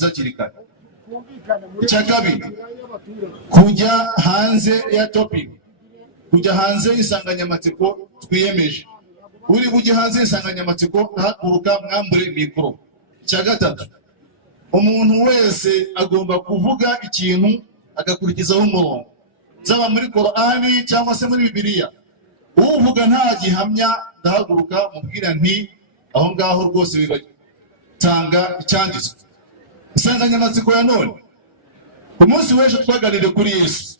kwivuza hakiri kare. Icya kabiri, kujya hanze ya topic, kujya hanze insanganyamatsiko twiyemeje. Uri bujye hanze insanganyamatsiko haguruka mwambure mikoro. Icya gatatu, umuntu wese agomba kuvuga ikintu agakurikizaho umurongo, zaba muri Qur'ani cyangwa se muri Bibiliya. Uvuga nta gihamya ndahaguruka mubwira nti aho ngaho rwose bibatanga icyanditswe. Insanganyamatsiko ya none, ku munsi w'ejo twaganiriye kuri Yesu.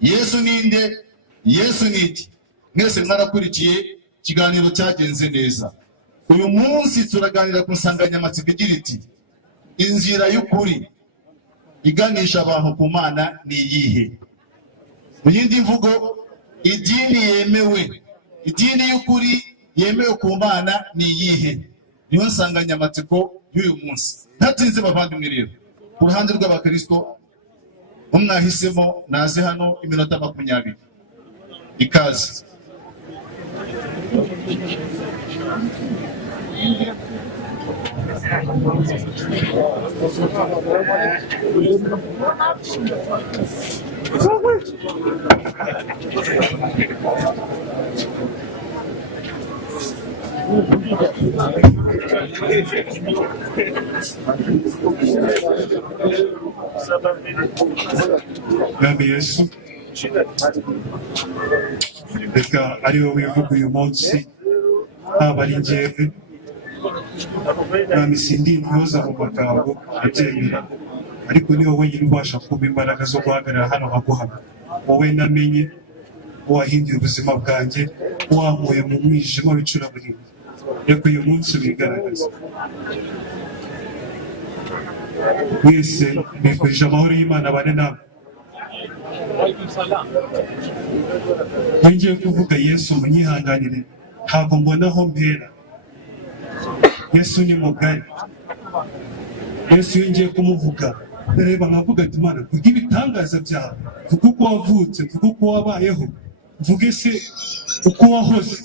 Yesu ninde? Yesu ni iki? Mwese mwarakurikiye ikiganiro cyagenze neza. Uyu munsi turaganira ku nsanganyamatsiko igira iti inzira y'ukuri iganisha abantu ku Mana ni iyihe? Mu yindi mvugo, idini yemewe, idini y'ukuri yemewe ku Mana ni iyihe? Niyo nsanganyamatsiko y'uyu munsi. Ntatinze bavandimwe rero, ku ruhande rw'abakristo mwahisemo naze hano iminota 20. Ikaze. Mwami Yesu, reka ari wowe wivuga uyu munsi, haba ari njyewe. Mwami, sindi intyoza mu magambo abyemera, ariko ni wowe nyine ubasha kumpa imbaraga zo guhagarara hano nkaguhamya. Wowe namenye, wahinduye ubuzima bwanjye, wankuye mu mwijima w'icuraburindi. Reka uyu munsi wigaragaze. Mwese mbifurije amahoro y'Imana abane namwe. Ngiye kuvuga Yesu, munyihanganire, ntabwo mbona aho mpera. Yesu ni mugari. Yesu iyo ngiye kumuvuga ndareba nkavuga ati Mana, vuga ibitangaza byawe, vuga uko wavutse, vuga uko wabayeho, vuge se uko wahoze.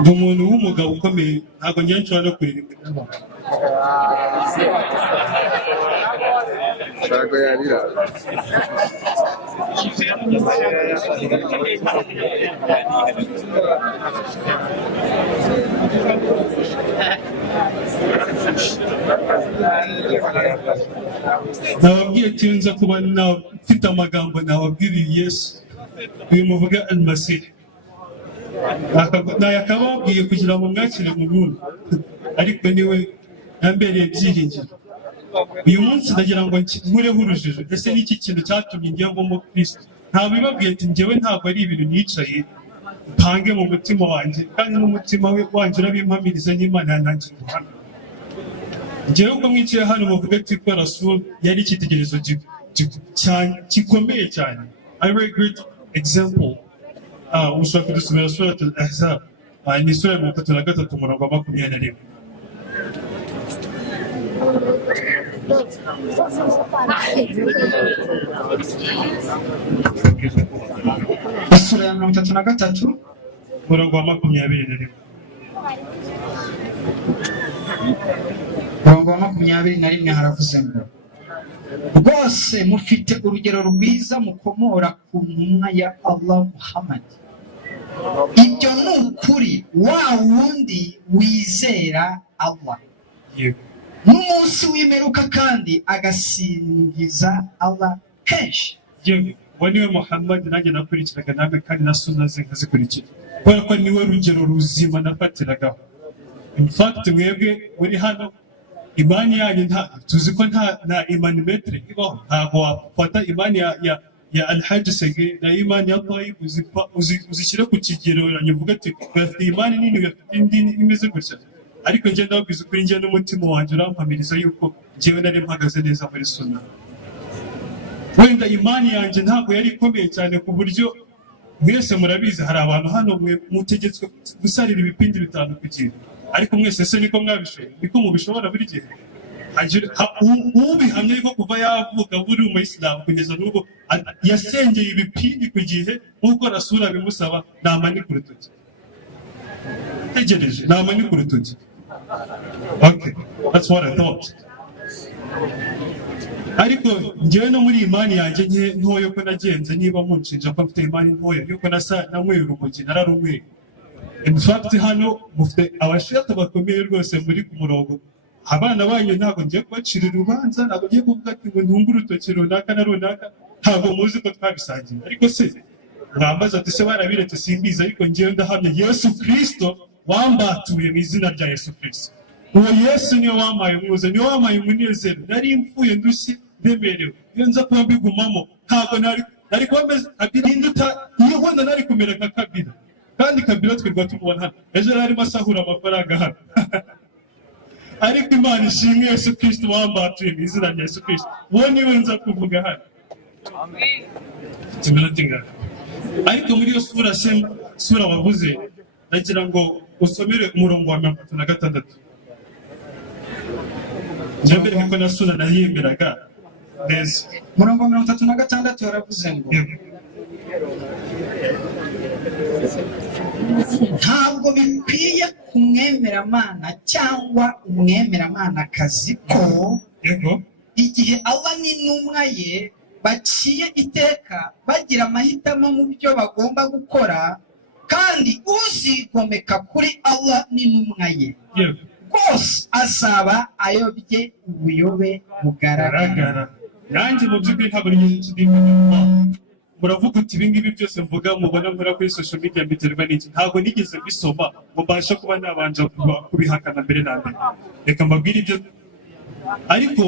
ndi umuntu w'umugabo ukomeye ntabwo njya nshobora no kuririmba n'abantu. ntabwo yarira. nababwiye ati nza kuba mfite amagambo nababwiriye Yesu uyu muvuga Almasih nayakababwiye kugira ngo mwakire mu buntu, ariko niwe yambereye byiringiro. uyu munsi ndagira ngo nkureho urujijo, ese n'iki kintu cyatumye ngiye mu Kristo? ntabibabwiye ati njyewe ntabwo ari ibintu nicaye mpange mu mutima wanjye, kandi n'umutima we wanjye urabimpamiriza n'Imana yanangiye ubuhamya. njyewe ubwo mwicaye hano muvuga ati ko Rasul yari icyitegererezo gikomeye cyane. A very great example. ushobora kudusomera Suratul Ahzab, ni sura ya 33 umurongo wa 21. Sura ya 33 umurongo wa 21. umurongo wa 21 haravuze ngo rwose mufite urugero rwiza mukomora ku ntumwa ya Allah Muhammad. Ibyo ni ukuri, wa wundi wizera Allah n'umunsi w'imperuka kandi agasingiza Allah kenshi. uwo niwe Muhammad nanjye nakurikiraga nawe, kandi na sunna ze nkazikurikira, kubera ko niwe rugero ruzima nafatiragaho. In fact mwebwe muri hano imani yanyu tuzi ko nta imanimetre ibaho. ntabwo wafata imani ya Alhaji Sege na imani ya Tayyib uzishyire ku kigereranyo uvuga ati bafite imani nini, bafite indi imeze gutya. ariko njye ndababwiza ukuri, njye n'umutima wanjye urampamiriza yuko njyewe nari mpagaze neza muri sunna. wenda imani yanjye ntabwo yari ikomeye cyane ku buryo mwese murabizi, hari abantu hano mutegetswe gusarira ibipindi 5 ku gihe, ariko mwese se niko mwabishoboye? niko mubishobora buri gihe? ubihamya yuko kuva yavuka buri umuyisilamu kugeza n'ubwo yasengeye ibipindi ku gihe nk'uko Rasul abimusaba, namanika urutoki. tegereje, namanika urutoki. Okay, that's what I thought. ariko njyewe no muri imani yanjye ntoya ko nagenze, niba munshinja ko mfite imani ntoya yuko nanyweye urumogi, nararunyweye. In fact hano mufite abasheta bakomeye rwose muri ku murongo. abana banyu ntabwo ngiye kubacira urubanza, ntabwo ngiye kuvuga ati ngo ntunge urutoki runaka na runaka, ntabwo muzi ko twabisangiye. ariko se mwambaza ati se barabiretse simbizi, ariko njyewe ndahamya Yesu Kristo wambatuye mu izina rya Yesu Kristo. uwo Yesu niwe wampaye umwuza, niwe wampaye umunezero. nari mfuye ndushye ndemerewe, iyo nza kuba mbigumamo ntabwo nari kuba meze abirinduta, iyo wenda nari kumera nka Kabila, kandi Kabila twirwa tumubona hano, ejo yarimo asahura amafaranga hano. ariko Imana ishimwe, Yesu Kristo wambatuye mu izina rya Yesu Kristo, uwo niwe nza kuvuga hano. ariko muri iyo sura wavuze, nagira ngo usomere umurongo wa 36. njyewe ko na sura nayemeraga neza. umurongo wa 36 yaravuze ngo ntabwo bikwiye kumwemeramana cyangwa umwemeramanakazi ko igihe Allah n'intumwa ye baciye iteka bagira amahitamo mu byo bagomba gukora, kandi uzigomeka kuri Allah n'intumwa ye rwose azaba ayobye ubuyobe bugaragara. nanjye mu by'ukuri ntabwo muravuga uti ibi ngibi byose mvuga mubona nkora kuri social media mbiterwa n'iki? ntabwo nigeze mbisoma ngo mbashe kuba nabanje kubihakana mbere na mbere. reka mbabwire ibyo, ariko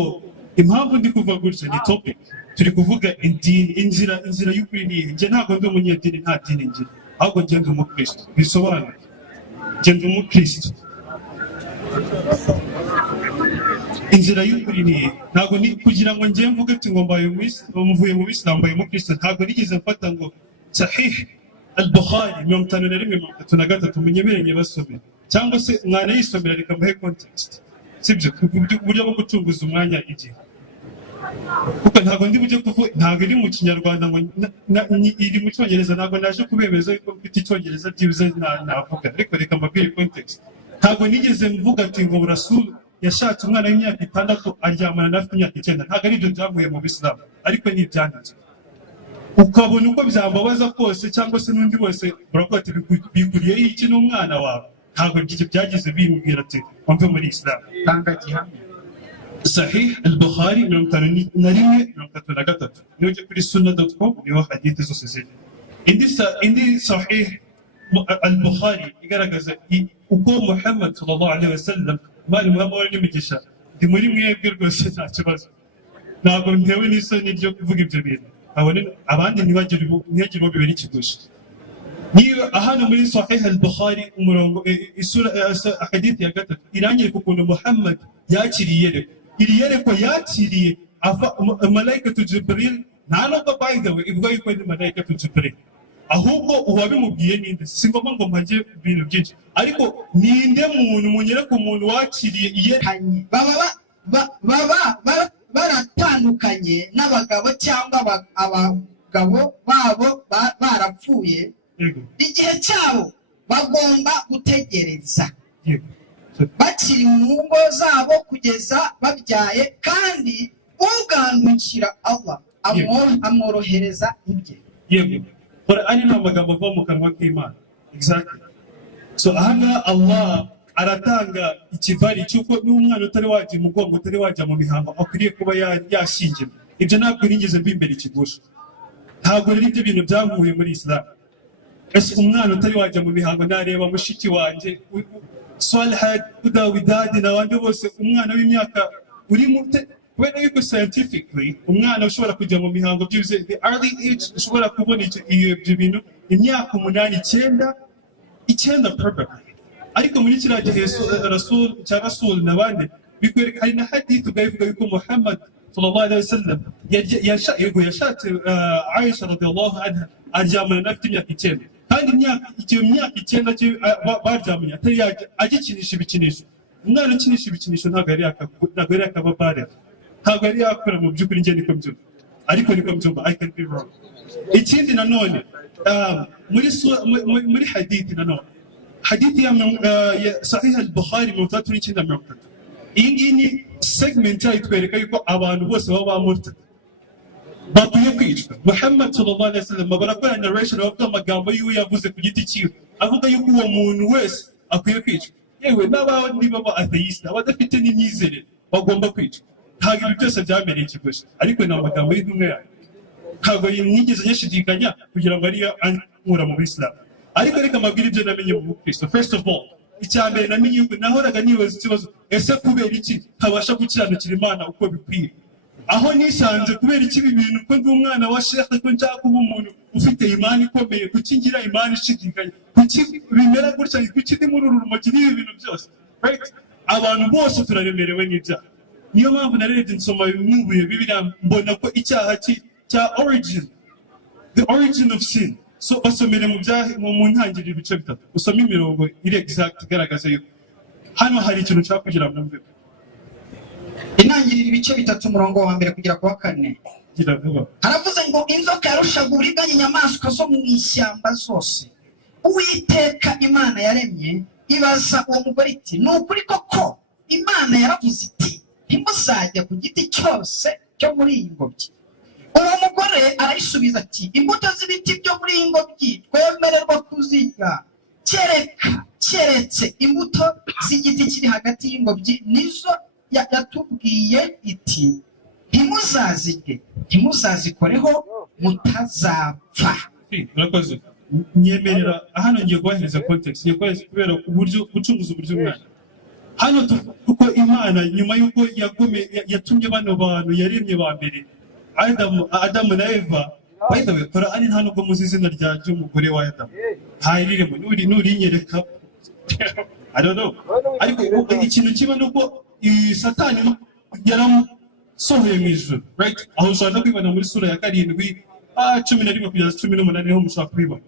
impamvu ndi kuvuga gutya ni topic. turi kuvuga inzira y'ukuri ni njye ntabwo ndi umunyedini, nta dini ngira, ahubwo njye ndi umukristo. bisobanuye njye ndi umukristo. inzira y'ukuri ni ntabwo ni kugira ngo njye mvuge ati ngo mvuye mu Islam mbaye umukristo. ntabwo nigeze mfata ngo Sahih al-Bukhari 51-33 munyemeranye basome, cyangwa se mwana yisomera reka mbahe context, sibyo? uburyo bwo gucunguza umwanya igihe. kuko ntabwo ndi bujye kuvuga, ntabwo iri mu kinyarwanda ngo iri mu cyongereza, ntabwo naje kubemeza ko mfite icyongereza byibuze navuga, ariko reka mbabwire context. Ntabwo nigeze mvuga ati ngo Rasul yashatse umwana w'imyaka 6 aryamana na afite imyaka 9. Ntabwo ari ibyo byavuye mu Bisilamu, ariko ni ibyanditswe. Ukabona uko byambabaza kose cyangwa se n'undi wese uravuga ati biguriye iki n'umwana wawe, ntabwo ibyo byagize bimbwira ati wumve muri Islam. Tanga gihamya. Sahih al-Bukhari 31:33 niyo ujya kuri sunna.com niho hadithi zose ziri. Indi Sahih al-Bukhari igaragaza uko Muhammad sallallahu alaihi wasallam bari muhamara n'imigisha, ndi muri mwebwe rwose nta kibazo, ntabwo ntewe n'isoni ryo kuvuga ibyo bintu, abandi ntibagire bibera ikigusha. Niba hano muri Sahih al-Bukhari umurongo isura hadith ya 3 irangirika ukuntu Muhammad yakiriye iri yereko yakiriye malaikatu Jibril, nta nubwo by the way ivuga yuko ni malaikatu Jibril, ahubwo uwabimubwiye ninde, si ngombwa ngo mpajye ibintu byinshi, ariko ninde muntu munyereka umuntu wakiriye iyekanye baba baratandukanye n'abagabo cyangwa abagabo babo barapfuye, igihe cyabo bagomba gutegereza bakiri mu ngo zabo kugeza babyaye, kandi ugandukira Allah amworohereza ibye. Yego, Qur'ani ni amagambo ava mu kanwa k'Imana. Exactly. So ahangaha Allah aratanga ikibari cy'uko n'umwana utari wajya umugongo, utari wajya mu mihango akwiriye kuba yashyingira. Ibyo ntabwo nigeze mbimbera ikigusha, ntabwo rero ibyo bintu byankuye muri Islam. Ese umwana utari wajya mu mihango nareba mushiki wanjye Salihad Udawidadi n'abandi bose, umwana w'imyaka uri mute, kubera yuko scientifically umwana ushobora kujya mu mihango byuze the early age ushobora kubona ibyo bintu imyaka 8, 9 perfectly. Ariko muri kiriya gihe Rasul n'abandi bikwereka, hari na hadith ugayivuga yuko Muhammad sallallahu alaihi wasallam yashatse Aisha radiyallahu anha aryamana na afite imyaka 9, kandi imyaka 9 baryamanye atari agikinisha ibikinisho. Umwana ukinisha ibikinisho ntabwo yari akababare, ntabwo yari yakora mu by'ukuri, njye niko byumva, ariko niko byumva, I can be wrong. Ikindi nanone muri hadithi nanone, hadithi ya Sahih al-Bukhari 39. Iyi ngiyi ni segment itwereka yuko abantu bose baba bamurtad bakwiye kwicwa. Muhammad sallallahu alaihi wasallam barakora narration avuga amagambo yiwe yavuze ku giti cyiwe, avuga yuko uwo muntu wese akwiye kwicwa, yewe n'abandi baba atheist, abadafite n'imyizerere bagomba kwicwa. Ntabwo ibi byose byabereye ikigusha, ariko ni amagambo y'intumwa yayo, ntabwo nigeze nyashidikanya kugira ngo ariyo ankura mu Islam. Ariko reka mabwire ibyo namenye mu Kristo. First of all, icyambere namenye yuko nahoraga nibaza ikibazo, ese kubera iki ntabasha gukiranukira Imana uko bikwiye? Aho nisanze kubera iki ibintu ko ndi umwana wa Sheikh, ko nshaka kuba umuntu ufite imani ikomeye, kuki ngira imani ishidikanya, kuki bimera gutya, kuki ndi muri uru rumogi n'ibi bintu byose, right? Abantu bose turaremerewe n'ibyaha. Niyo mpamvu narebye nsoma bimubuye Bibiliya, mbona ko icyaha cya the origin of sin. So basomere mu ntangiriro ibice 3, usome imirongo iri exact igaragaza yuko hano hari ikintu nshaka kugira ngo mve. Intangiriro ibice 3 umurongo wa 1 kugera ku wa 4. Gira vuba. Haravuze ngo inzoka yarushaga uburiganya inyamaswa zo mu ishyamba zose, Uwiteka Imana yaremye ibaza uwo mugore iti, ni ukuri koko Imana yaravuze iti ntimuzajya ku giti cyose cyo muri iyi ngobyi? Uwo mugore arayisubiza ati, imbuto z'ibiti byo muri iyi ngobyi twemererwa kuzirya, keretse imbuto z'igiti kiri hagati y'ingobyi nizo yatubwiye iti ntimuzazirye, ntimuzazikoreho mutazapfa. Murakoze. Nyemerera hano ngiye kubahereza context, ngiye kubahereza kubera uburyo gucunguza uburyo umwana. Hano kuko Imana nyuma yuko yatumye bano bantu yaremye ba mbere Adamu na Eva, by the way Qur'ani nta nubwo muzi izina ry'umugore wa Adamu, ntayiririmo, nurinyereka I don't know. Ariko ikintu kiba nuko Satani yaramusohoye mu ijuru, right? Aho ushobora kwibona muri sura ya 7 11 kugeza 18 niho mushobora kubibona.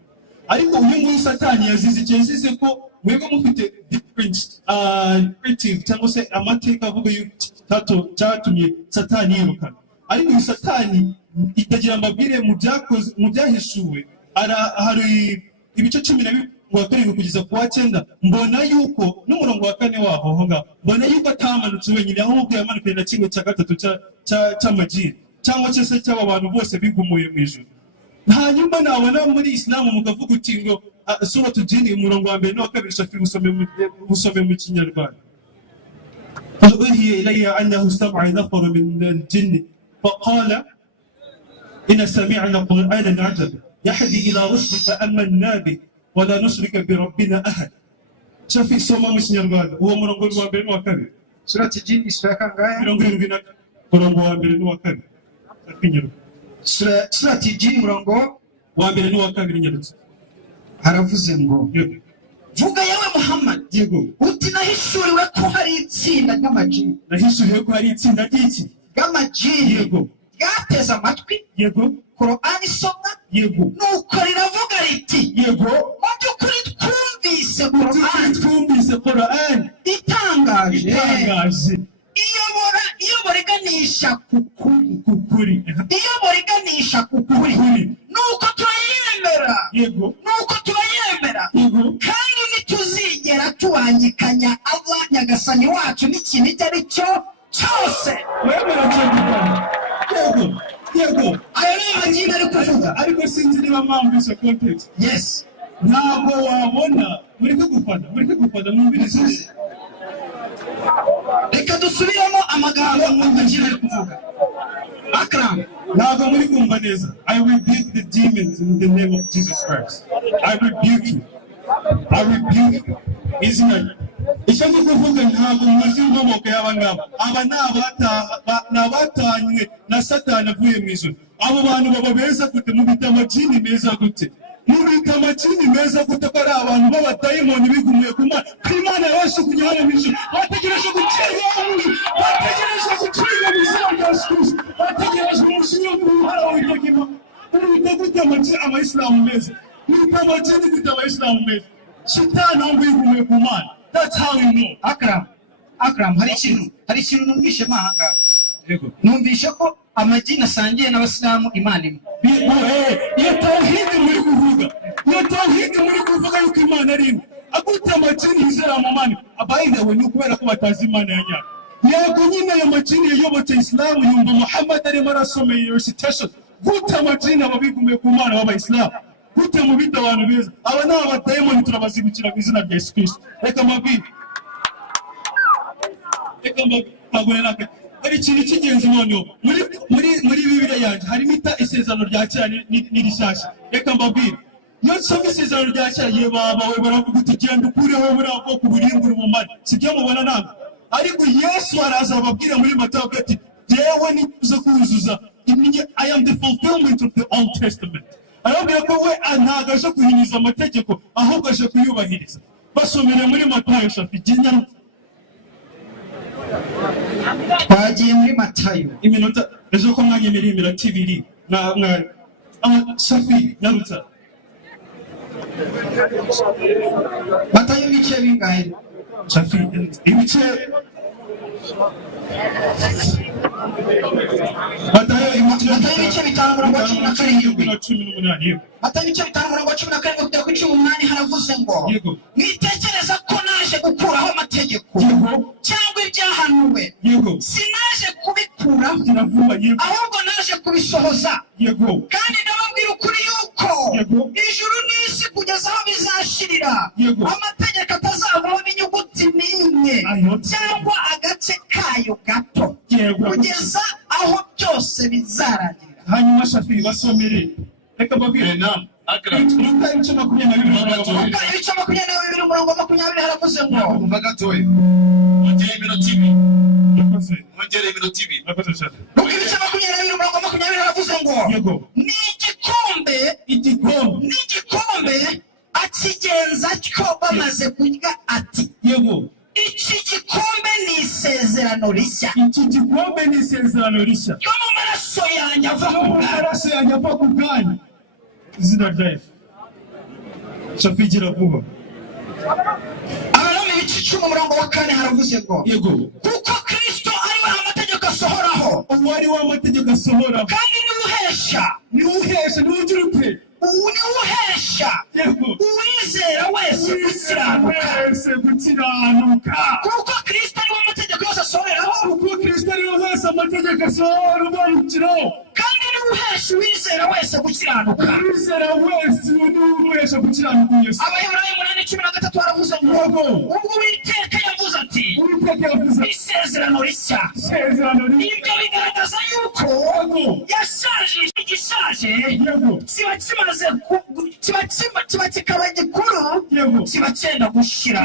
Ariko uyu nguyu Satani yazize ko mwebwe mufite different narrative cyangwa se amateka avuga yuko cyatumye Satani yirukana. ariko Satani itagira mbabwire mu byahishuwe hari ibice 12 kugeza ku wa 9 mbona yuko n'umurongo wa 4 waho honga mbona yuko atamanutse wenyine ahubwo yamanukiye na kimwe cya gatatu cy'amajiri cyangwa se cy'abantu bose bigumuye mu ijuru. Hanyuma nabona muri Islam mukavuga uti ngo suratu Jinn umurongo wa 1 na 2 shafi musome mu Kinyarwanda. فأوحي إلي أنه استمع نفر من الجن فقال إن سمعنا قرآنا عجبا يهدي إلى رشد فآمنا به ولا نشرك بربنا أحد. شافي سوما mu Kinyarwanda uwo murongo wa 1 na 2 surati Jinn isura kangahe? Murongo wa 1 na 2 Kinyarwanda. Surati Jinn murongo wa 1 na 2 nyarutse haravuze ngo vuga yawe Muhammad yego uti nahishuriwe ko hari itsinda ry'amajini. Nahishuriwe ko hari itsinda ry'iki ry'amajini yego ryateze amatwi yego Qur'an isomwa yego nuko riravuga riti yego mu by'ukuri twumvise Qur'an itangaje iyobora iganisha ku kuri nuko turayemera yego kandi ntituzigera tubangikanya Allah nyagasani wacu n'ikintu icyo ari cyo cyose. yego ayo ni amajini ari kuvuga ariko sinzi niba mwumvise context. Yes, ntabwo wabona muri kugufata mwumvirize. reka dusubiremo amagambo amajini ari kuvuga. Akram, ntabwo muri kumva neza. I rebuke the demons in the name of Jesus Christ. I rebuke you. Izina icyo ndi kuvuga ntabwo muzi inkomoko y'abangaba. Aba ni abatanywe na Satani avuye mu ijuru. Abo bantu baba beza gute? Mubita amajini meza gute? Ko ari abantu b'abadayimoni bigumuye ku Mana. Imana yabashukunye hano mu ijuru. Bategereje gucirwa mu izina rya Yesu. Bategereje umushinga w'uruhara w'Imana. Gute abayisilamu meza? Gute amajini gute abayisilamu meza? Shitani w'igumuye ku Mana. That's how you know. Akram, hari ikintu numvishe mahanga. Yego. Numvishe ko amajini asangiye n'abasilamu Imana imwe. Iyo tawhid muri kuvuga yuko Imana ari imwe. Agute amajini yizera mu Mana. Abayindawe ni ukubera ko batazi Imana ya nyayo. Yego nyine ayo majini yayobotse Islam yumva Muhammad arimo arasoma recitation. Gute amajini ababigumiye ku Mana w'Abayisilamu. Gute mu bita abantu beza. Aba ni abadayimoni turabazibukira mu izina rya Yesu Kristo. Reka mbabwire hari ikintu cy'ingenzi noneho muri Bibiliya yanjye harimo isezerano rya kera n'irishyashya. Reka mbabwire iyo nsoma isezerano rya kera ye babawe baravuga uti genda ukureho buriya bwoko burimbura umumaro. Sibyo mubona ntabwo. Ariko Yesu araza ababwira muri Matayo ati jewe nize kuzuza I am the fulfillment of the Old Testament. Arabwira ko we ntabwo aje kuhinyuza amategeko ahubwo aje kuyubahiriza. Basomere muri Matayo shafi jinya. Twagiye muri Matayo iminota ejo ko mwanyemereye iminota 2 na shafi nyarutsa. Matayo ibice bingahe? Shafi ibice Matayo ibice 5 murongo wa 17. Matayo ibice 5 murongo wa 17 kugera ku 18 haravuze ngo mwitekereza ko naje gukuraho amategeko cyangwa ibyahanuwe. Sinaje kubikuraho ahubwo naje kubisohoza. Kandi ndababwira ukuri yuko ijuru n'isi kugeza aho bizashirira amategeko atazavaho n'inyuguti n'imwe cyangwa agace kayo gato kugeza aho byose bizarangirira. Hanyuma shafi basomere. Reka mbabwire namwe Luka ibice 22 murongo 20 haravuze ngo umva gatoya mugere iminota 2 mugere iminota 2 Luka ibice 22 murongo 20 haravuze ngo n'igikombe akigenza cyo bamaze kurya ati iki gikombe ni isezerano rishya. Yo mu maraso yanjye ava ku bwanyu. Izina rya Yesu. Shafigira vuba. Abaroma ibice 10 murongo wa 4 haravuze ngo kuko Kristo ari we amategeko asohoraho uwari w'amategeko asohora kandi niwe uhesha niwe ugira ute ubu niwe uhesha uwizera wese gukiranuka kuko Kristo ariwe amategeko yose asohoreraho kuko Kristo ariwe wese amategeko asohora ugarukiraho kandi niwe uhesha uwizera wese gukiranuka uwizera wese niwe uhesha gukiranuka Yesu Abayahudi 8:13 baravuze ngo ubwo Uwiteka yavuze ati isezerano rishya ibyo bigaragaza yuko yashaje igishaje kiba kikaba gikuru kiba cyenda gushira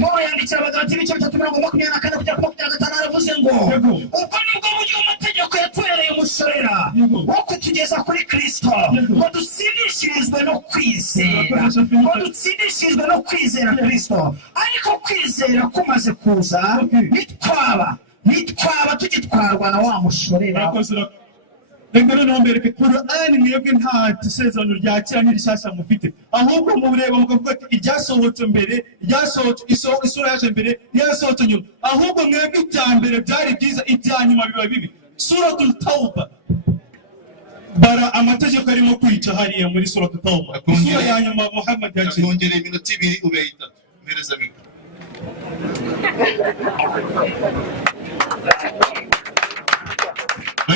Pawulo yandikira Abagalatiya 3:24-25 aravuze ngo ubwo nibwo buryo amategeko yatwereye umushorera wo kutugeza kuri Kristo ngo dutsindishirizwe no kwizera Kristo ariko kwizera kumaze kuza nitwaba tugitwarwa na wa mushorera Rengano nombereke Qur'ani mwebwe nta isezerano rya kera n'irishasha mufite ahubwo mureba mukavuga ati iryasohotse mbere iryasohotse isura yaje mbere yasohotse nyuma ahubwo mwebwe ibyambere byari byiza ibyanyuma biba bibi suratul tauba bara amategeko arimo kwica hariya muri suratul tauba sura ya nyuma Muhammad yaje yongera iminota 2 ube 3 mereza biko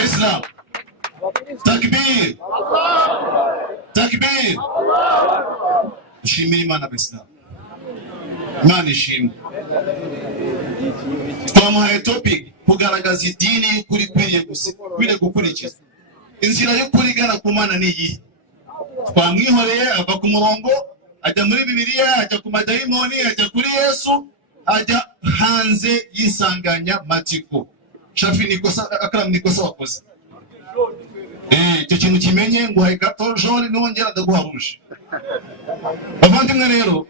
Islam Takbir Takbir Shimiri Imana Islam Imana ishimwe twamuhaye topic kugaragaza idini y'ukuri kwiriye gukurikiza inzira y'ukuri igana ku Mana ni iyi twamwihoreye ava ku murongo ajya muri Bibiliya ajya ku madayimoni ajya kuri Yesu ajya hanze y'insanganyamatsiko Shafi nikosa Akram nikosa wakoze icyo kintu kimenye ngo haye gato jone nongera ndaguhabuje abandimwe rero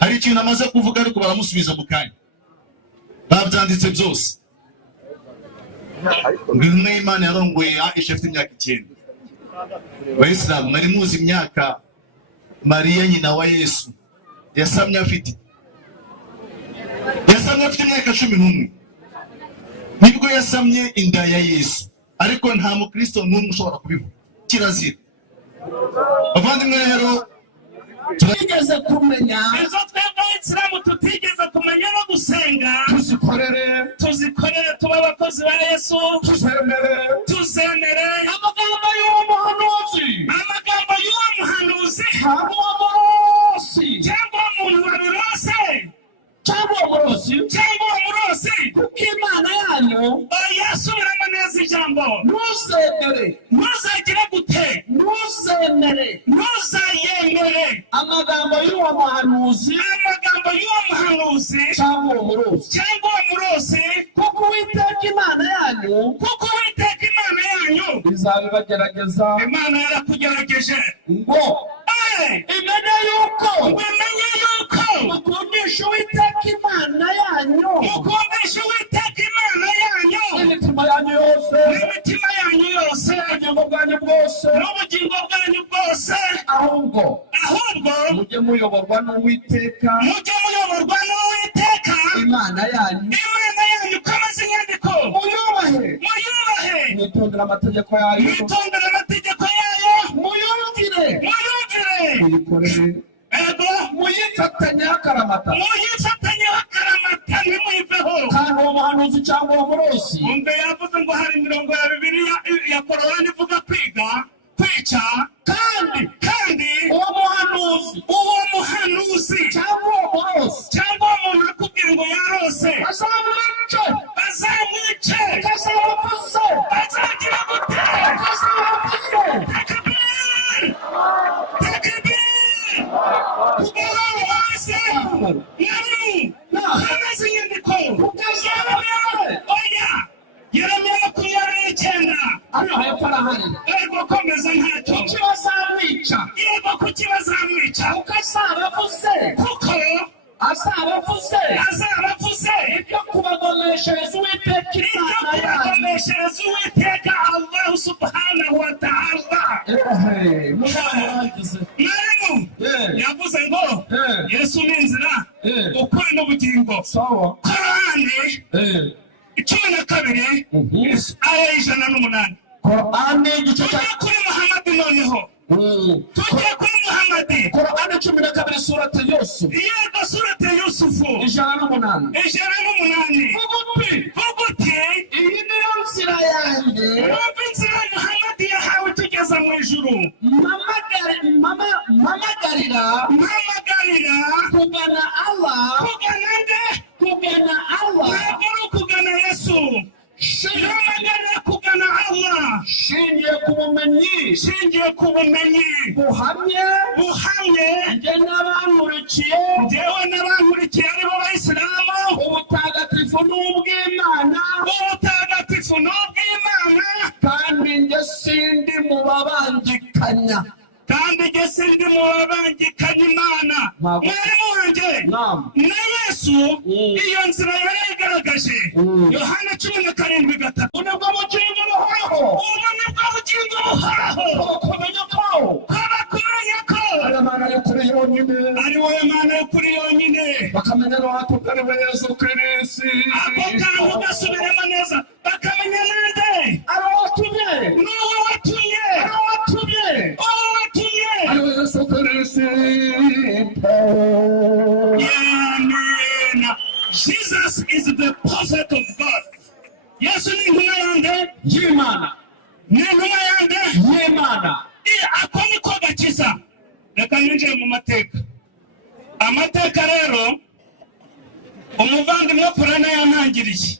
hari ikintu amaze kuvuga ariko baramusubiza mu kanya babyanditse byose ngwino Imana yarongoye Aisha afite imyaka 9 Abayisilamu mwari muzi imyaka Mariya nyina wa Yesu yasamye afite imyaka 11 nibwo yasamye inda ya Yesu ariko nta mukristo n'umwe ushobora kubivuga kirazira abandimwe rero tutigeze kumenya izo twebwe Islamu tutigeze kumenya no gusenga tuzikorere tuba abakozi ba Yesu tuzemere amagambo y'uwo muhanuzi cyangwa umuntu wabirose cyangwa umurozi kuko Imana yanyu yasubiramo neza ijambo ntuzagire gute ntuzayemere amagambo y'uwo muhanuzi cyangwa umurozi kuko Uwiteka Imana yanyu izabibagerageza Imana yarakugerageje ngo imenye yuko mukundisha Uwiteka Imana yanyu n'imitima yanyu yose n'ubugingo bwanyu bwose ahubwo mujye muyoborwa n'Uwiteka Imana yanyu kamaze inyandiko muyubahe mwitondera amategeko yayo muyumvire muyikorere muyifatanye akaramata ntimuyiveho kandi uwo muhanuzi cyangwa uwo murozi umve yavuze ngo hari imirongo ya Bibiliya ya Korowani ivuga kwica kandi uwo muhanuzi cyangwa uwo murozi cyangwa uwo muntu akubwira ngo yarose bazamwice bazagira gute Yeremiya 29 ariko komeza ntacyo kuki bazamwica kuko azabavuze ibyo kubagomeshereza Uwiteka Allah subhanahu wa ta'ala yavuze ngo Yesu ni inzira ukuri n'ubugingo Korani 12 aya 108. Korani igice cya kuri Muhammad noneho tujye kuri Muhammad. Korani 12 surati Yusuf. Yego surati Yusuf 108. Vuguti iyi niyo nzira yanjye. Inzira Muhammad yahawe tugeza mu ijuru. Mamagarira kugana Allah. Kugana Allah. Kugana Yesu. Kugana Allah. Shingiye ku bumenyi buhamye njye n'abankurikiye aribo Bayisilamu. ubutagatifu n'ubw'Imana kandi njye sindi mu babangikanya Imana. Mwarimu wanjye na Yesu iyo nzira yarayigaragaje. Yohana 17:3. unabwo bugingo buhoraho kumenya ko Imana y'ukuri yonyine ari wowe Mana y'ukuri yonyine. bakamenya no hatugari we Yesu Kristo. Ako kantu gasubiremo neza bakamenya nande ari watumye n'uwo watumye ari we Yesu Kristo. Amen. Jesus is the prophet of God. Yesu ni intumwa yande y'Imana. Ako niko gakiza. Reka ninjiye mu mateka rero umuvandimwe Purana yantangiriye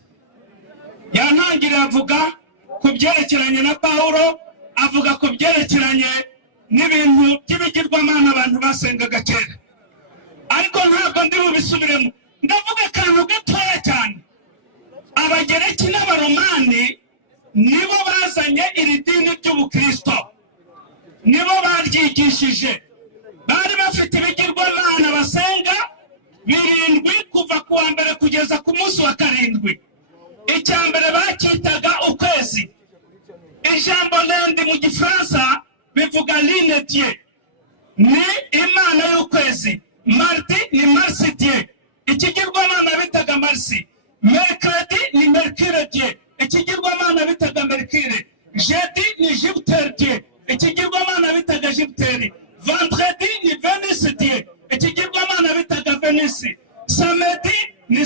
avuga ku byerekeranye na Pawulo, avuga ku byerekeranye n'ibintu by'ibigirwamana abantu basengaga kera, ariko ntabwo ndi bubisubiremo. Ndavuga akantu gatoya cyane. Abagereki n'Abaromani nibo bazanye iri dini ry'Ubukristo, nibo baryigishije. Bari bafite ibigirwamana basenga 7 kuva ku wa mbere kugeza ku munsi wa 7. Icya mbere bacyitaga ukwezi. Ijambo lendi mu Gifaransa bivuga lune Dieu, ni imana y'ukwezi. Mardi ni Marsi Dieu, ikigirwamana bitaga Marsi. Mercredi ni Mercure Dieu, ikigirwamana bitaga Mercure. Jeudi ni Jupiter Dieu, ikigirwamana bitaga Jupiter. Vendredi ni Venus Dieu, ikigirwamana bitaga Venus. Samedi ni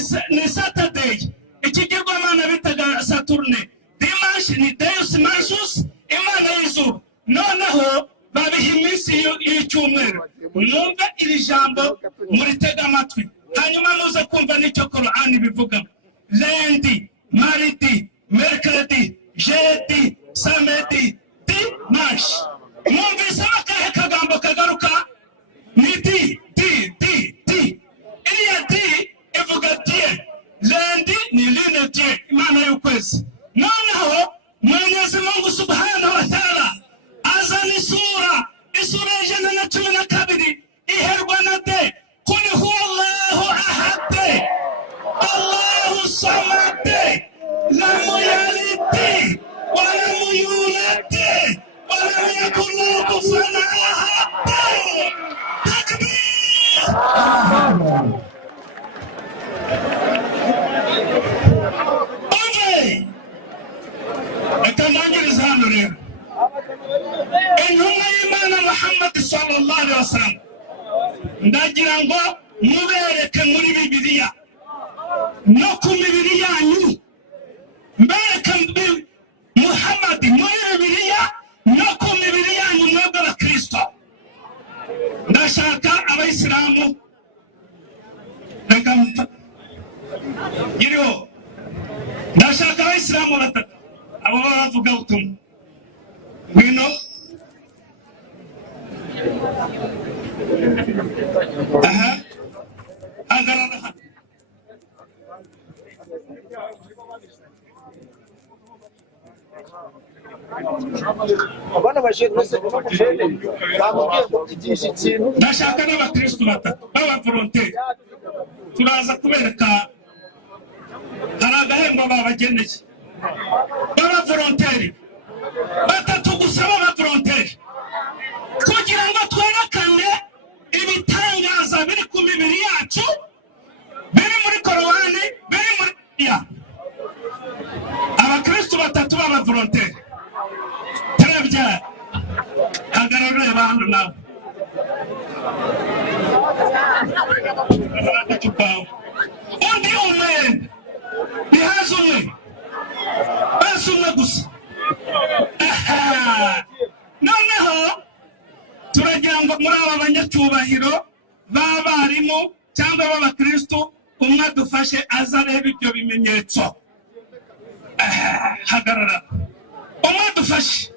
Saturday, ikigirwamana bitaga Saturne. Dimanche ni Deus Mansus, imana y'izuba. Noneho babiha iminsi y'icyumweru. Mwumve iri jambo muritega amatwi, hanyuma muze kumva n'icyo Korani bivuga. Lundi, mardi, mercredi, jeudi, samedi, dimanche. Mwumvise akahe kagambo kagaruka? Ni di. Iriya di ivuga Dieu. Lundi ni lune Dieu, imana y'ukwezi. Noneho Mwenyezi Mungu Subhanahu wa Ta'ala azana isura 112 iherwa na de. Kul huwa Allahu ahad, Allahu samad, lam yalid wa lam yulad wa lam yakul lahu kufuwan ahad. Takbir. Ekamangiriza hano rero intumwa y'Imana Muhammad sallallahu alaihi wasallam, ndagira ngo mubereke muri Bibiliya no ku mibiri yanyu, mbereke Muhammad muri Bibiliya no ku mibiri yanyu mwebwe abakristo. Ndashaka Abayisilamu iriho, ndashaka Abayisilamu batatu abo bavuga ubutumwa. Ngwino. Hagarara hano. abana baje twese bamubwiye ngo igisha ikintu. Ndashaka n'abakristo batatu b'abavolonteri, turaza kubereka, hari agahembo babageneye b'abavolonteri batatu gusa b'abavolonteri, kugira ngo twerekane ibitangaza biri ku mibiri yacu, biri muri Korani, biri muri Bibiliya. volontaire. Très bien. Hagarara abantu nawe. Undi umwe. Bihaza umwe. Basi umwe gusa. Noneho turagira ngo muri aba banyacyubahiro b'abarimu cyangwa b'abakristo umwe dufashe azareba ibyo bimenyetso. Hagarara. Umwe dufashe.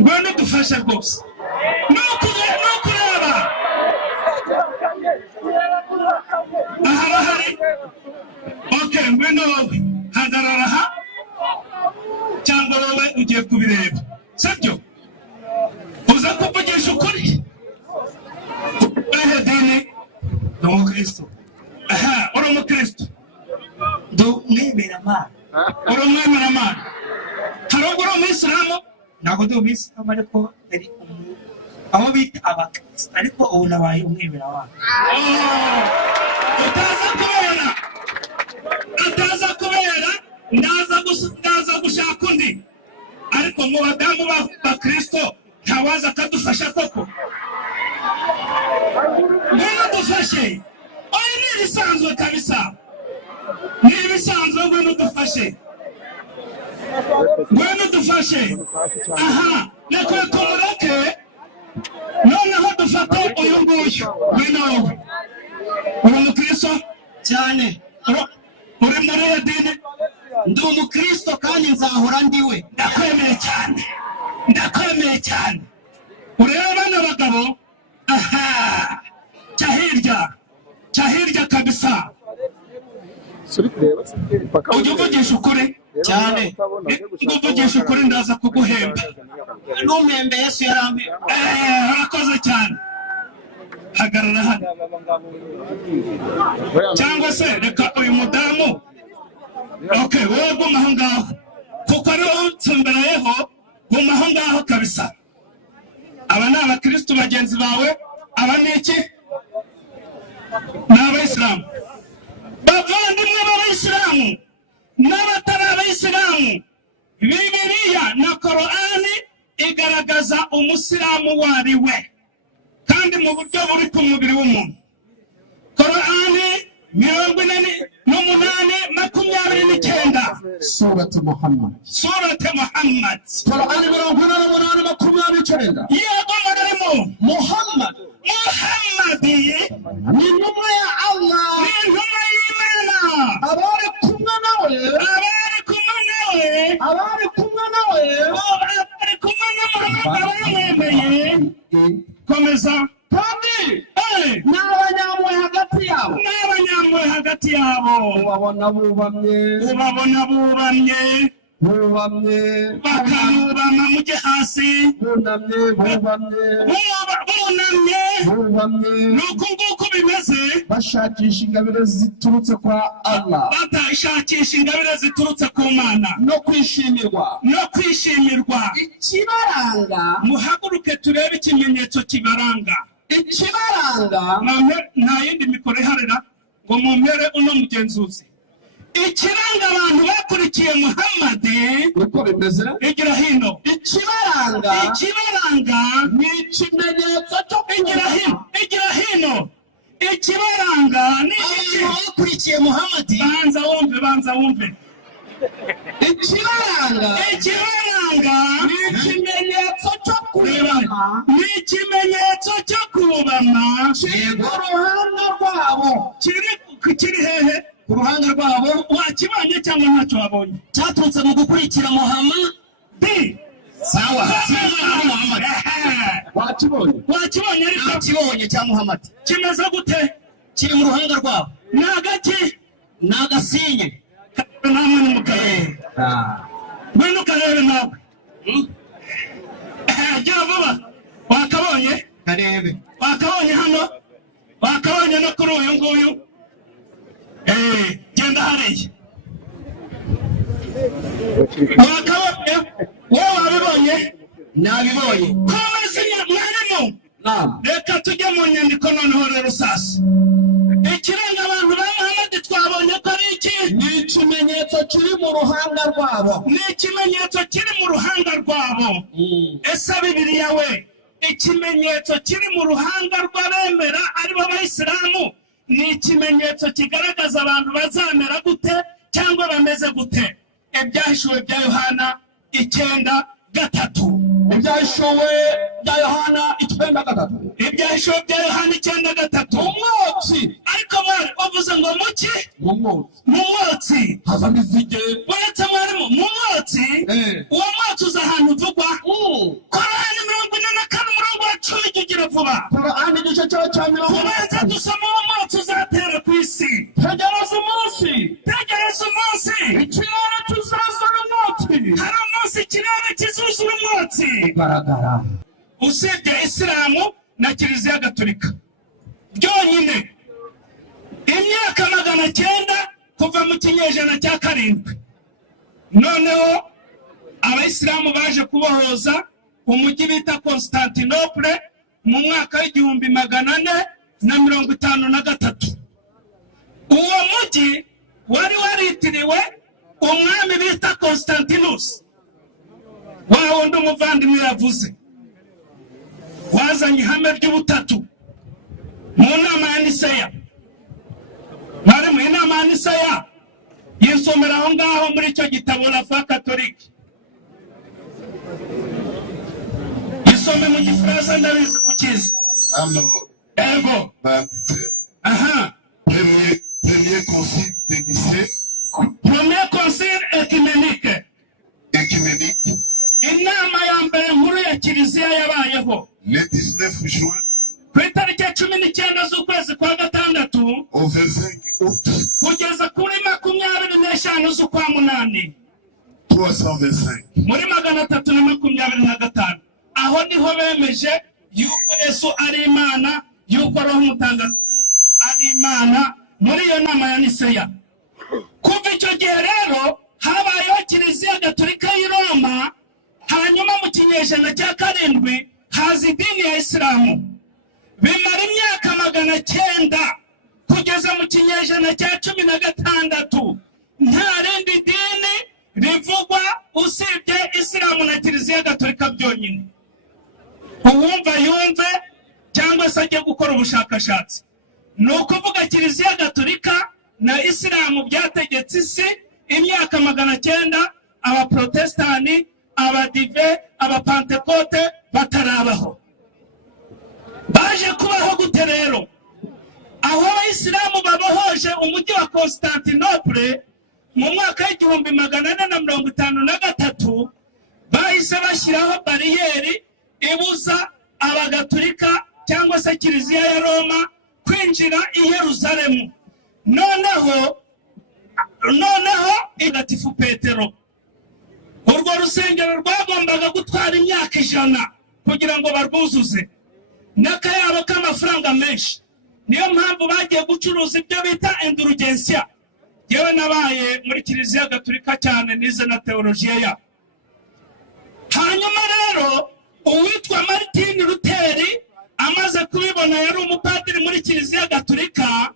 Ngwino dufashe rwose. Nukureba. Ahari. Okay, ngwino hagarara ha. Cyangwa wowe ugiye kubireba. Sibyo? Uza kuvugisha ukuri. Dini ni umukristo. Uri umukristo. Ndumwemera Imana. Uri umwemeramana. Hari ubwo uri umuyisilamu? Ntabwo ndi umuyisilamu ariko ari aho bita abakristo ariko ubu nabaye umwemeramana. Utaza kubera ndaza gushaka undi. Ariko mu badamu b'abakristo ntawaza akadufasha koko. Ngwino dufashe. Oya ni ibisanzwe kabisa. Ni ibisanzwe ngwino dufashe. Ngwino dufashe. Aha, reka tumureke. Noneho dufate uyu nguyu. Ngwino. Uri umukristo? Cyane. Uri muri iyo dini? Ndi umukristo kandi nzahora ndiwe. Ndakwemeye cyane. Ureba bano bagabo? Aha. Cyahirya kabisa. Ujya uvugisha ukuri? Cyane. Uvugisha ukuri ndaza kuguhemba. N'umwembe Yesu yarampe. Urakoze cyane. Hagarara hano. Cyangwa se reka uyu mudamu. Okay, wowe guma aho ngaho. Kuko ariho nsemberayeho, guma aho ngaho kabisa. Aba ni abakristo bagenzi bawe. Aba ni iki? Ni abayisilamu. Bavandimwe b'abayisilamu n'abatari abayisilamu, Bibiliya na Korani igaragaza umusilamu uwo ari we kandi mu buryo buri ku mubiri w'umuntu. Korani 48:29. Surati Muhammad. Korani 48:29. Yego marimo Muhammad ni intumwa ya Allah. ni intumwa y'Imana. Abari kumwe nawe baramwemeye. Komeza. kandi n'abanyamwe hagati yabo ubabona bubamye bakanubama mujye hasi bunamye. Nuko nguko bimeze bashakisha ingabire ziturutse kwa Allah batashakisha ingabire ziturutse ku Mana no kwishimirwa ikibaranga. muhaguruke turebe ikimenyetso kibaranga. Nta yindi mikoro iharira ngo mumpere uno mugenzuzi. Ikiranga abantu bakurikiye Muhammadi uko bimeze igira hino. ikibaranga ni ikimenyetso cyo igira hino. Ikibaranga ni iki? Bakurikiye Muhammadi. Banza wumve. ikibaranga ni ikimenyetso cyo kubama. Yego. uruhanga rwabo Kiri hehe? Ku ruhande rwabo Wakibonye cyangwa ntacyo wabonye? cyaturutse mu gukurikira Muhammadi. Sawa. wakibonye Ariko Nakibonye cya Muhammadi. kimeze gute? Kiri mu ruhanga rwabo. Ni agaki? Ni agasinye. Namwe n'umugabo. Ngwino ukarebe nawe. Gira vuba. Wakabonye? Karebe. Wakabonye hano? Wakabonye no kuri uyu nguyu? Genda hariya. Wakabonye? Wowe wabibonye? Nabibonye. Komeza mwarimu. Reka tujye mu nyandiko noneho rero sasa. Ikiranga abantu ba Muhammadi twabonye ko ari iki? ni ikimenyetso ikimenyetso kiri mu ruhanga rwabo. Ni ikimenyetso kiri mu ruhanga rwabo. Ese Bibiliya we, ikimenyetso kiri mu ruhanga rw'abemera aribo Abayisilamu ni ikimenyetso kigaragaza abantu bazamera gute cyangwa bameze gute? Ibyahishuwe bya Yohana 9:3. Ibyahishuwe bya Yohana 9:3. Ibyahishuwe bya Yohana 9:3. Umwotsi. Ariko bari uvuze ngo muki? Umwotsi. Mu mwotsi hazamo inzige. uretse mwarimu mu mwotsi uwo mwotsi uza ahantu uvugwa. Korani 44:10 igira vuba. Korani igice cya 40. Kubanza dusoma uwo mwotsi uzatera ku isi. Tegereza umunsi. Tegereza umunsi Ikirere kizuzura umwotsi. hari umunsi ikirere kizuzura umwotsi. Garagara. Usibye Isilamu na Kiliziya Gatolika byonyine imyaka 900 kuva mu kinyejana cya 7, noneho Abayisilamu baje kubohoza umujyi bita Constantinople mu mwaka w'1453. Uwo mujyi wari waritiriwe umwami bita Constantinus, wa wundi umuvandimwe yavuze wazanye ihame ry'ubutatu mu nama ya Niseya. Bari mu nama ya Niseya yisomera aho ngaho muri icyo gitabo La Foi Catholique. Yisome mu Gifaransa ndabizi kukizi. Ego. Aha. Premier concile de Nicée. Premier concile œcuménique. Inama ya mbere nkuru ya Kiliziya yabayeho Le 19 juin ku itariki ya 19 z'ukwezi kwa gatandatu au 25 août kugeza kuri 25 z'ukwa munani 325. muri 325. Aho niho bemeje yuko Yesu ari Imana, yuko Roho Mutagatifu ari Imana muri iyo nama ya Niseya. Kuva icyo gihe rero habayeho Kiliziya Gatolika y'i Roma, hanyuma mu kinyejana cya 7 haza idini ya Isilamu. Bimara imyaka 900 kugeza mu kinyejana cya 16 nta rindi dini rivugwa usibye Isilamu na Kiliziya Gatolika byonyine. Uwumva yumve cyangwa se ajye gukora ubushakashatsi. Ni ukuvuga Kiliziya Gatolika na Isilamu byategetse isi imyaka 900, Abaprotestani, Abadive, Abapantekote batarabaho. Baje kubaho gute rero? Aho Abayisilamu babohoje umujyi wa Constantinople mu mwaka w'1453 bahise bashyiraho bariyeri ibuza Abagatolika cyangwa se Kiliziya ya Roma kwinjira i Yerusalemu. Noneho Mutagatifu Petero, urwo rusengero rwagombaga gutwara imyaka 100 kugira ngo barwuzuze n'akayabo k'amafaranga menshi. Niyo mpamvu bagiye gucuruza ibyo bita indulgensia. Yewe nabaye muri Kiliziya Gatolika cyane, nize na teologiya ya. Hanyuma rero uwitwa Martin Luther amaze kubibona, yari umupadiri muri Kiliziya Gatolika,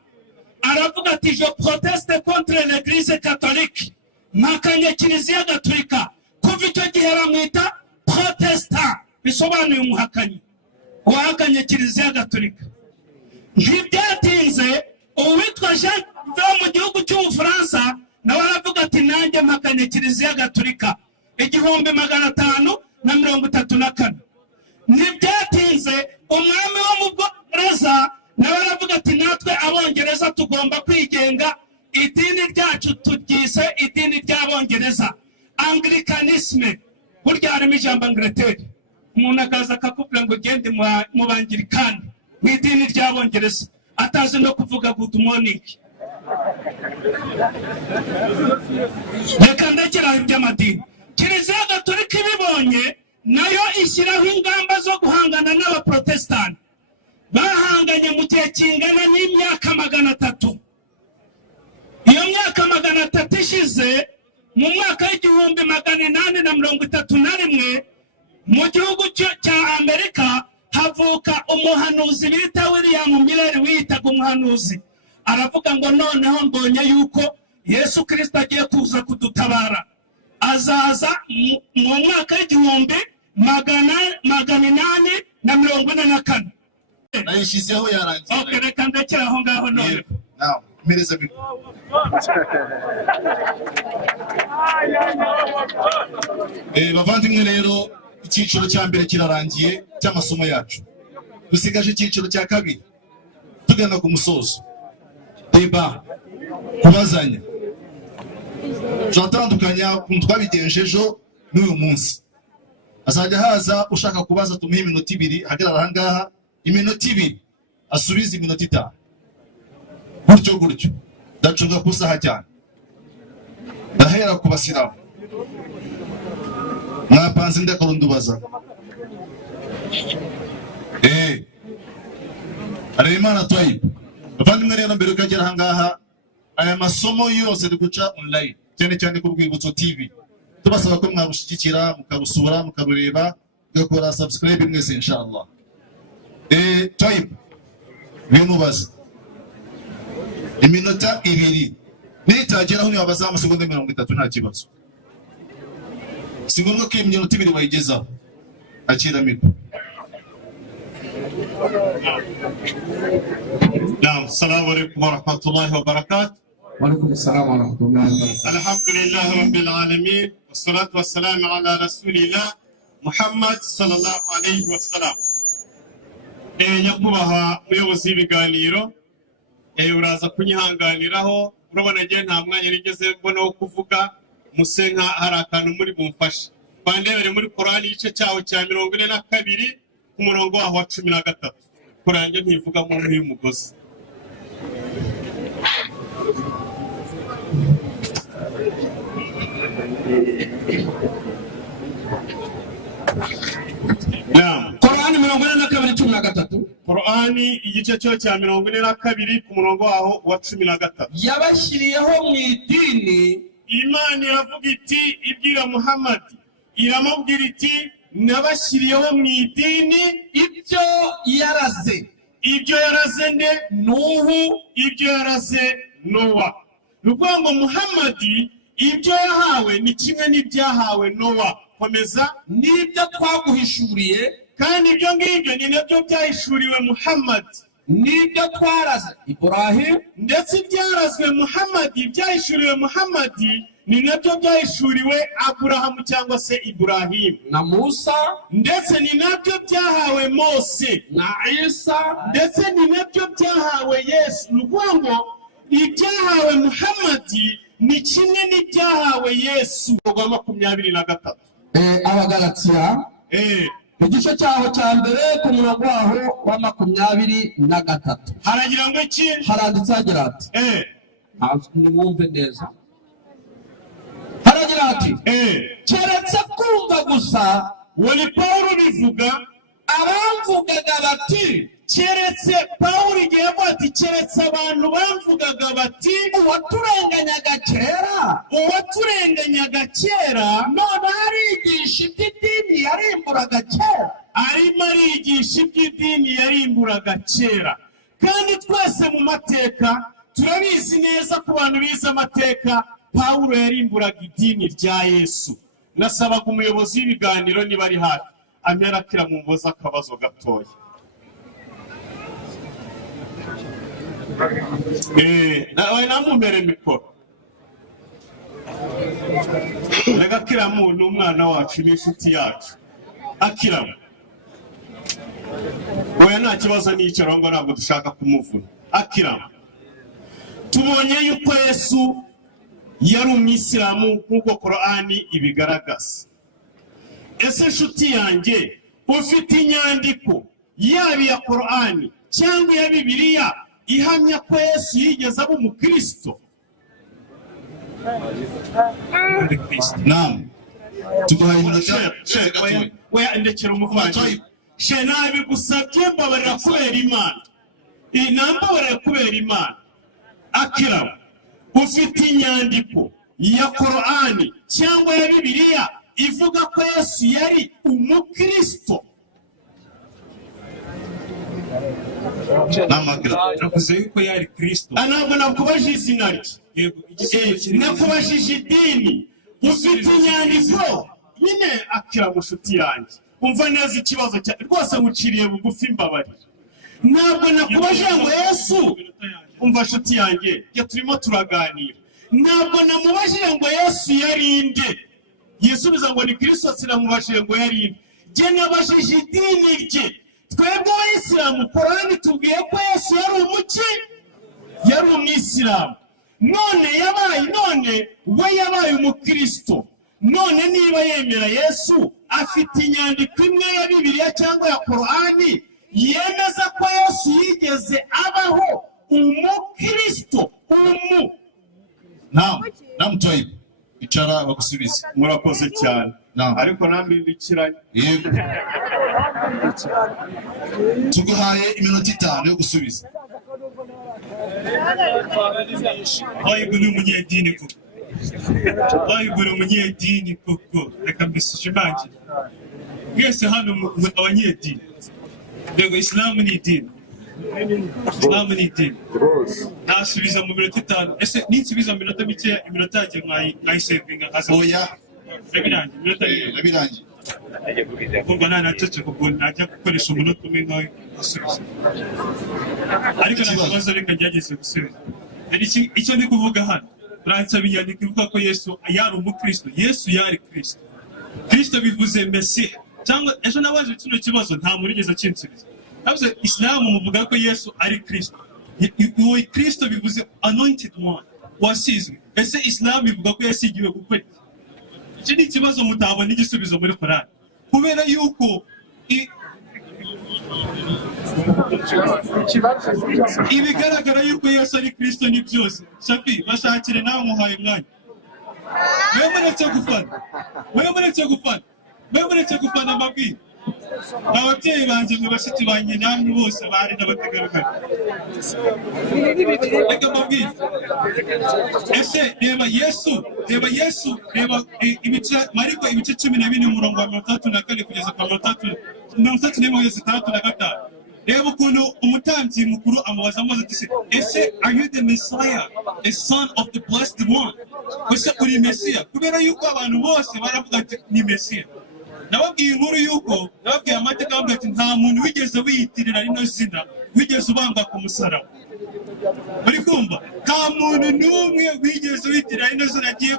aravuga ati je proteste contre l'église catholique, mpakanye Kiliziya Gatolika. Kuva icyo gihe bamwita protestant, bisobanuye umuhakanyi, wahakanye Kiliziya Gatolika. Ntibyatinze uwitwa Jean mu gihugu cy'Ubufaransa nawe aravuga ati nanjye mpakanye Kiliziya Gatolika 1534. Ntibyatinze umwami wo mu Bwongereza nawe aravuga ati natwe Abongereza tugomba kwigenga, idini ryacu turyise idini ry'Abongereza, Anglicanisme. Burya harimo ijambo Angleterre, umuntu akaza akakubwira ngo gende mu Bangirikani, mu idini ry'Abongereza, atazi no kuvuga good morning. Reka ndekera iby'amadini. Kiliziya Gatolika ibibonye nayo ishyiraho ingamba zo guhangana n'Abaprotestani. Bahanganye mu gihe kingana n'imyaka 300. Iyo myaka 300 ishize, mu mwaka w'1831 mu gihugu cya Amerika havuka umuhanuzi bita William Miller, wiyitaga umuhanuzi. Aravuga ngo noneho mbonye yuko Yesu Kristo agiye kuza kudutabara. Azaza mu mwaka w'igihumbi magana inani na 44. Nayishizeho yarangiye. Okay, reka ndekera aho ngaho none. Now, mpereza mikoro. Bavandimwe rero, icyiciro cya mbere kirarangiye cy'amasomo yacu. Dusigaje icyiciro cya kabiri. Tugana ku musozo. Deba, kubazanya. Turatandukanya ukuntu twabigenje ejo n'uyu munsi. Azajya haza ushaka kubaza tumuhe iminota 2, hagarara aha ngaha iminota 2, asubize iminota 5. Gutyo ndacunga kusaha cyane. Ndahera ku Basilamu. Mwapanze ndakora ndubaza. Areimana Twaibu. Bavandimwe rero mbere ukagera aha ngaha, aya masomo yose ari guca online cyane ku Rwibutso TV. Tubasaba ko mwabushyigikira, mukabusura, mukarureba, mugakora subscribe mwese inshallah. Twaibu, bimubaza iminota 2 nitageraho nibabaza amasegonda 30 nta kibazo. Singombwa ko iminota 2 bayigezaho. Akira mikoro. نعم السلام عليكم ورحمة الله وبركاته. وعليكم السلام ورحمة الله وبركاته. الحمد لله رب العالمين والصلاة والسلام على رسول الله محمد صلى الله عليه وسلم. nyakubahwa muyobozi w'ibiganiro, uraza kunyihanganiraho, urabona ngiye nta mwanya nigeze mbona wo kuvuga, musenka hari akantu muri bumfashe. Bandebere muri Korani igice cyaho cya 42 ku murongo waho wa 13. Kurange ntivuga mu nkuru y'umugozi. Korani 42:13. Korani igice cyo cya 42 ku murongo waho wa 13. Yabashyiriyeho mu idini, Imana iravuga iti ibwira Muhammad, iramubwira iti nabashyiriyeho mu idini ibyo yaraze. Ibyo yaraze nde? Nuhu. Ibyo yaraze Nowa. Rugongo Muhammad ibyo yahawe ni kimwe n'ibyahawe Nowa. Komeza. Nibyo twaguhishuriye, kandi ibyo ngibyo ni nabyo byahishuriwe Muhammad. nibyo twaraze Ibrahim, ndetse ibyarazwe Muhammad, byahishuriwe Muhammad ni nabyo byahishuriwe Aburahamu cyangwa se Ibrahim na Musa, ndetse ni nabyo byahawe Mose na Isa, ndetse ni nabyo byahawe Yesu. Rugongo ibyahawe Muhammad ni kimwe n'ibyahawe Yesu. Rwa 23. Abagalatiya igice cyaho cya mbere ku murongo waho wa 23 haragira ngo iki? haranditse hagira ati nimwumve neza, haragira ati keretse kumva gusa. Wali Paulo bivuga, abamvugaga bati, keretse Paulo igihe yavuga ati keretse abantu bamvugaga bati uwaturenganyaga kera none arigisha iby'idini yarimburaga kera. Arimo arigisha iby'idini yarimburaga kera. Kandi twese mu mateka turabizi neza ku bantu bize amateka, Paulo yarimburaga idini rya Yesu. Nasabaga umuyobozi w'ibiganiro niba ari hafi amera kira mu mboza akabazo gatoya. Nawe namumere mikoro. Lega kiramu ni umwana wacu n'inshuti yacu. Akiramu. Oya nta kibazo n'icyo ngo ntabwo dushaka kumuvuna. Akiramu. Tubonye yuko Yesu yari umwisilamu nk'uko Korani ibigaragaza. Ese inshuti yanjye ufite inyandiko yaba ya Korani cyangwa ya Bibiliya ihamya ko Yesu yigeze aba umukristo? Naam. Tubahaye Oya ndekera umuvandimwe. Nabi gusabye mbabarira kubera Imana. Nambabarira kubera Imana. Akiramu. Ufite inyandiko ya Korani cyangwa ya Bibiliya ivuga ko Yesu yari umukristo? Namakira. navuze yuko yari Kristo. Ntabwo nakubajije izina rye. Yego, igisubizo kiri Nakubajije idini. Ufite inyandiko. Nyine Akira mushuti yanjye. Umva neza ikibazo cya rwose nguciriye bugufi imbabarira. Ntabwo nakubajije ngo Yesu. Umva nshuti yanjye, ya turimo turaganira. Ntabwo namubajije ngo Yesu yarinde. Yesubiza ngo ni Kristo, sinamubajije ngo yarinde. Je nabajije idini rye. Twebwe Abayisilamu Korani tubwiye ko Yesu yari umuki, yari umwisilamu. None we yabaye umukristo. None niba yemera Yesu, afite inyandiko imwe ya Bibiliya cyangwa ya Korani yemeza ko Yesu yigeze abaho umukristo. Namutwaye. Icara bagusubize. Murakoze cyane. Ariko nambindikiranye. Yego. Tuguhaye iminota 5 yo gusubiza. Bayibuli umunyedini koko. Bayibuli umunyedini koko. Reka mbishimangira. Mwese hano abanyedini. Yego, Islamu ni idini. Islamu ni idini. Nasubiza mu minota 5. Ese ninsubiza mu minota mike, iminota yanjye mwayisevinga nkaza. Oya. Nabirangiye. Kumva nanacece kuko najya gukoresha umunota umwe nawe gusubiza. Ariko nakibazo reka ngerageze gusubiza. Icyo ndi kuvuga hano, Fransa binyandika ivuga ko Yesu yari umukristo. Yesu yari Kristo. Kristo bivuze Mesiya. Cyangwa ejo nabaje kino kibazo nta murigeze kinsubiza. Navuze Islamu muvuga ko Yesu ari Kristo. Uwo Kristo bivuze anointed one, wasizwe. Ese Islamu bivuga ko yasigiwe gukora iki ni ikibazo mutabona igisubizo muri Korani. Kubera yuko ibigaragara yuko Yesu ari Kristo ni byose. Shafi, bashakire nawe muhaye mwanya. Mwemeretse gufana amabwiriza. Ababyeyi banjye mwe bashiki banjye namwe bose bari n'abategarugori. Reka mbabwire. Ese reba Yesu, Mariko ibice 14 umurongo wa 34 kugeza kwa 33. Reba ukuntu umutambyi mukuru amubaza ati ese are you the Messiah, the son of the blessed one? Ese uri Mesiya? Kubera yuko abantu bose baravuga ati ni Mesiya. Nababwiye inkuru yuko nababwiye amateka avuga ati nta muntu wigeze wiyitirira rino zina wigeze ubambwa ku musaraba. Muri kumva nta muntu n'umwe wigeze wiyitirira rino zina ajye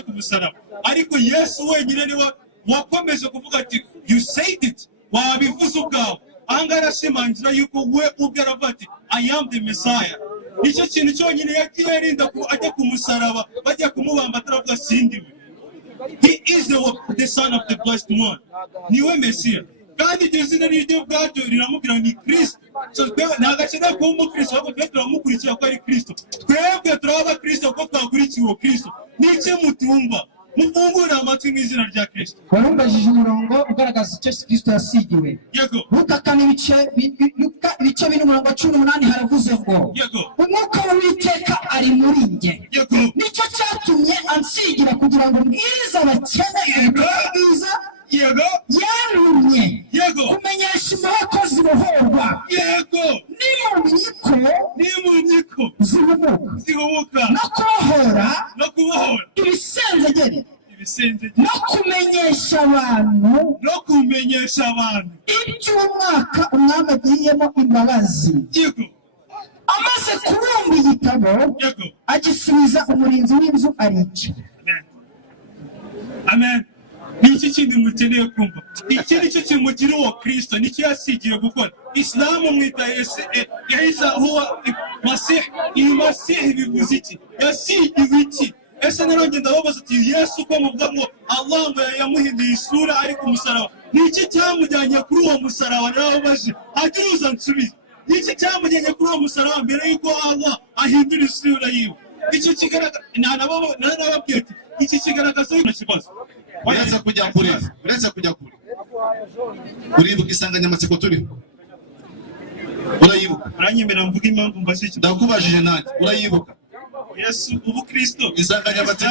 ku musaraba. Ariko Yesu wenyine niwe wakomeje kuvuga ati you said it, wabivuze ubwawe. Ahangaha arashimangira yuko we ubwe aravuga ati I am the Messiah. Nicyo kintu cyonyine yagiye arinda ko ajya ku musaraba bajya kumubamba ataravuga sindiwe. He is the son of the blessed one. Niwe Mesiya. Kandi iryo zina n'iryo bwaryo riramubwira ni Kristo. Ntabwo akeneye kuba umukristo, ahubwo twe turamukurikira ko ari Kristo. Twebwe turaba Kristo ko twakurikiye uwo Kristo. N'icyo mutumva, mufungure amatwi mu izina rya Kristo. Warumbajije umurongo ugaragaza icyo Kristo yasigiwe. Yego. Luka 4:18 haravuze ngo umwuka w'Uwiteka ari muri njye. Yego. Nicyo cyatumye ansigira kugira ngo mbwirize abakene bwiza. Yego. Yantumye. Yego. Kumenyesha imbohe zibohorwa. Yego. N'impumyi zihubuka. No kubohora. Ibisenzegeri. No kumenyesha abantu. Iby'umwaka umwami agiyemo imbabazi. Yego. Amaze kubumba igitabo, agisubiza umurinzi w'inzu arica. Amen. Niki kindi mukeneye kumva? Iki nicyo kimugira uwo Kristo, nicyo yasigiye gukora. Islamu mwita Isa huwa Masih. Masih bivuze iki? Yasigiwe iki? Ese naronge ndababaza ati Yesu ko muvuga ngo Allah ngo yamuhinduye isura ari ku musaraba. Niki cyamujyanye kuri uwo musaraba nababaje? Agiruza nsubize. Niki cyamujyanye kuri uwo musaraba mbere yuko Allah ahindura isura yiwe? Icyo kigaragaza nanababwiye ati iki kigaragaza ikibazo. Uretse kujya kure. Uribuka insanganyamatsiko turiho? Urayibuka? Uranyemera mvuga impamvu mbashiki. Ndakubajije nanjye. Urayibuka? Yesu ubu Kristo. Insanganyamatsiko.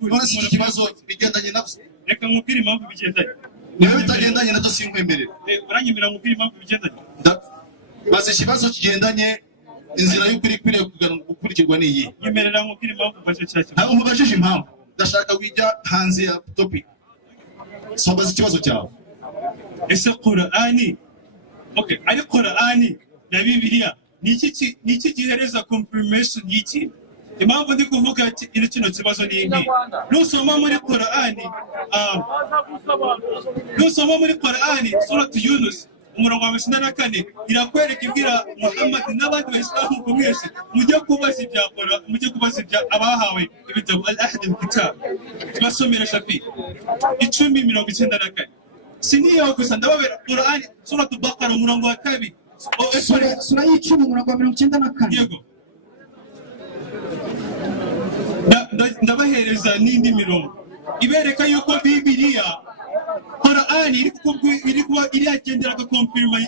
None iki kibazo bigendanye nabyo? Reka nkubwire impamvu bigendanye. Niba bitagendanye nabyo sinkwemerera. Uranyemera nkubwire impamvu bigendanye. maze ikibazo kigendanye inzira y'ukuri ikwiriye gukurikirwa n'iyi. Nyemerera mubwire impamvu mbaje cya kibazo. Ntabwo mubajije impamvu, ndashaka wijya hanze ya topic. Sobaza ikibazo cyawe. Ese Qur'ani, okay, ari Qur'ani na Bibiliya ni iki gihereza confirmation y'iki? Impamvu ndi kuvuga ati ino kino kibazo ni iki? Nusoma muri Qur'ani Surat Yunus umurongo wa 54 irakwereka ibwira Muhammad n'abandi bayisilamu kumwese mujye kubaza ibya Qur'an, mujye kubaza ibya abahawe ibitabo al-ahd al-kitab. Tubasomera Shafi 10:94. Siniyo gusa ndababera Qur'ani Surat Baqara umurongo wa 2. Sura y'icumi umurongo wa 94. Yego. Ndabahereza n'indi mirongo ibereka yuko Bibiliya Qur'ani iri kuba iriyagenderaga confirma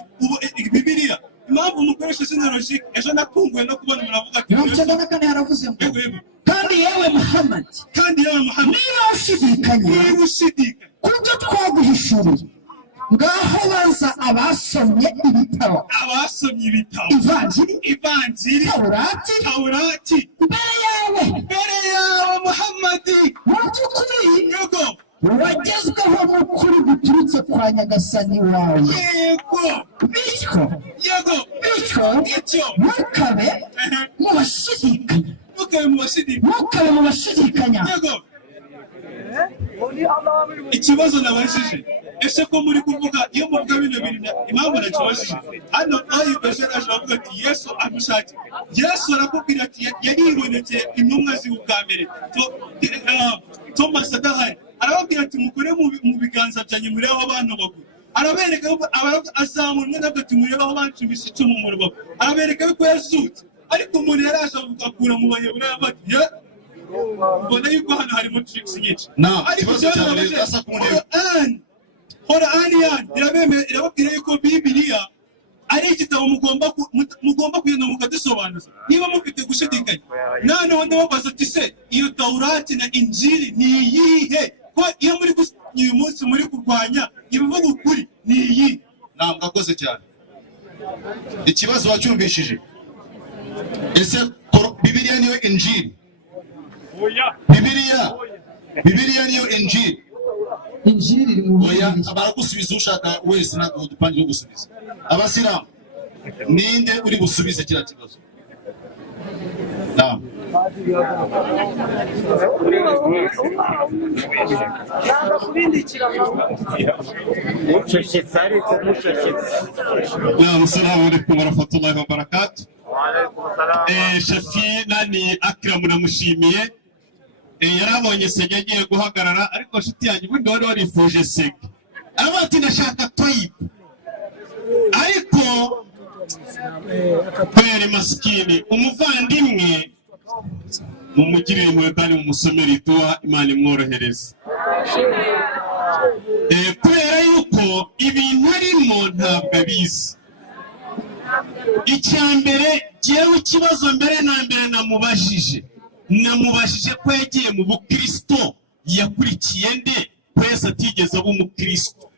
Bibiliya. Impamvu mukoresha synologique ejo natunguwe no kubona muravuga ati 94 haravuze ngo kandi yewe Muhammad niba ushidikanya kubyo twaguhishuriye ngaho baza abasomye ibitabo Ivanjiri Taurati mbere yawe Muhammad mu by'ukuri wagezweho n'ukuri guturutse kwa Nyagasani wawe. Bityo ntukabe mu bashidikanya. Ikibazo nabajije ese ko muri kuvuga iyo muvuga bino bintu impamvu nakibajije hano ayo bashaka avuga ati Yesu amushaki. Yesu arakubwira ati yaribonekeye intumwa z'ubwa mbere Thomas adahari arababwira ati mukore mu biganza byanjye mureho abantu bakuru. Arabereka azamura n'abwo ati mureho abantu bisice mu rubavu. Arabereka ko yazutse ariko umuntu yaraje akura mu Baheburayo bati mbona yuko hano harimo tricks nyinshi. Ariko cyane asa kumureba Qur'ani irababwira yuko Bibiliya ari igitabo mugomba kugenda mukadusobanuza niba mufite gushidikanya. Noneho ndababaza ati se iyo Taurati na Injili ni iyihe? Ko iyo muri uyu munsi muri kurwanya ibivuga ukuri ni iyi. Ntabwo akoze cyane. Ikibazo wacyumvishije. Ese Bibiliya niyo Injili? Bibiliya niyo Injili. Injili iri mu oya abaragusubiza ushaka wese ntabwo dupangiye gusubiza. Abasilamu ninde uri busubize kira kibazo? Naam. Assalamu alaikum warahmatullahi wabarakatuh. Shafi nani Akram namushimiye yarabonye Sege agiye guhagarara ariko nshuti yanjye ubundi wari warifuje Sege aravuga ati ndashaka Toyib ariko kwere maskini umuvandimwe mumugirire impuhwe kandi mumusomere iduha Imana imworohereze kubera yuko ibintu arimo ntabwo abizi. Icyambere jewe ikibazo mbere na mbere namubajije ko yagiye mu bukristo yakurikiye nde kwese atigeze aba umukristo.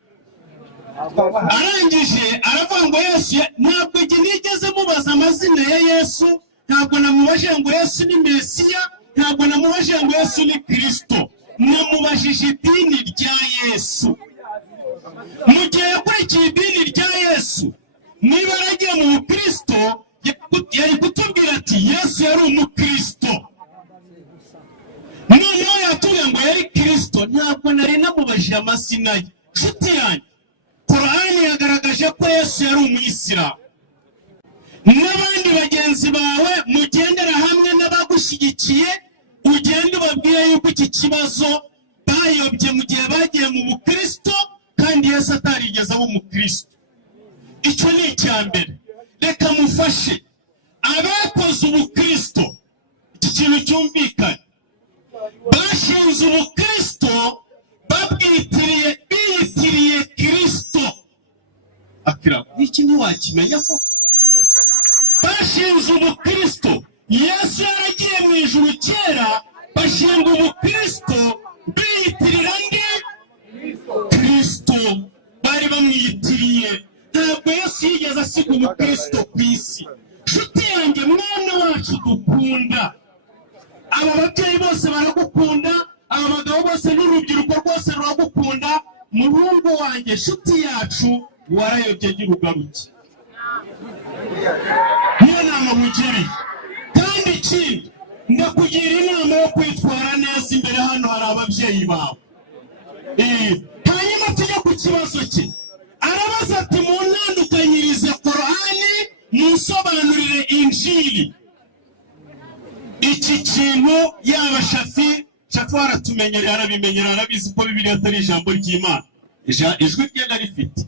Arangije aravuga ngo Yesu ntabwo nigeze mubaza amazina ya Yesu, ntabwo namubajije ngo Yesu ni Mesiya, ntabwo namubajije ngo Yesu ni Kristo, namubajije idini rya Yesu. Mu gihe yakurikiye idini rya Yesu niba aragiye mu bukristo yari kutubwira ati Yesu yari umukristo. Noneho yatubwiye ngo yari Kristo, ntabwo nari namubajije amazina ye. Nshuti yanjye Qur'ani yagaragaje ko Yesu yari umuyisilamu. N'abandi bagenzi bawe mugendera hamwe n'abagushyigikiye ugende ubabwire yuko iki kibazo bayobye mu gihe bagiye mu bukristo kandi Yesu atarigeze aba umukristo. Icyo ni icyambere. Reka mufashe abakoze ubukristo iki kintu cyumvikana. Bashinze ubukristo biyitiriye Kristo. Akira iki ntiwakimenya ko bashinze ubukristo. Yesu yaragiye mu ijuru kera bashinga ubukristo biyitirira nde Kristo. Bari bamwiyitiriye. ntabwo Yesu yigeze asiga umukristo ku isi. Nshuti yanjye, mwana wacu dukunda, aba babyeyi bose baragukunda, aba bagabo bose n'urubyiruko rwose ruragukunda. Muhungu wanjye, nshuti yacu, warayobye gira ugaruke. Niyo nama nkugiriye. Kandi ikindi, ndakugira inama yo kwitwara neza imbere. Hano hari ababyeyi bawe. Hanyuma tujya ku kibazo cye. Arabaza ati muntandukanyirize Korani, musobanurire Injili. Iki kintu yaba Shafi aratumenyera, arabimenyera, arabizi ko Bibiliya atari ijambo ry'Imana. Ijwi rye narifite.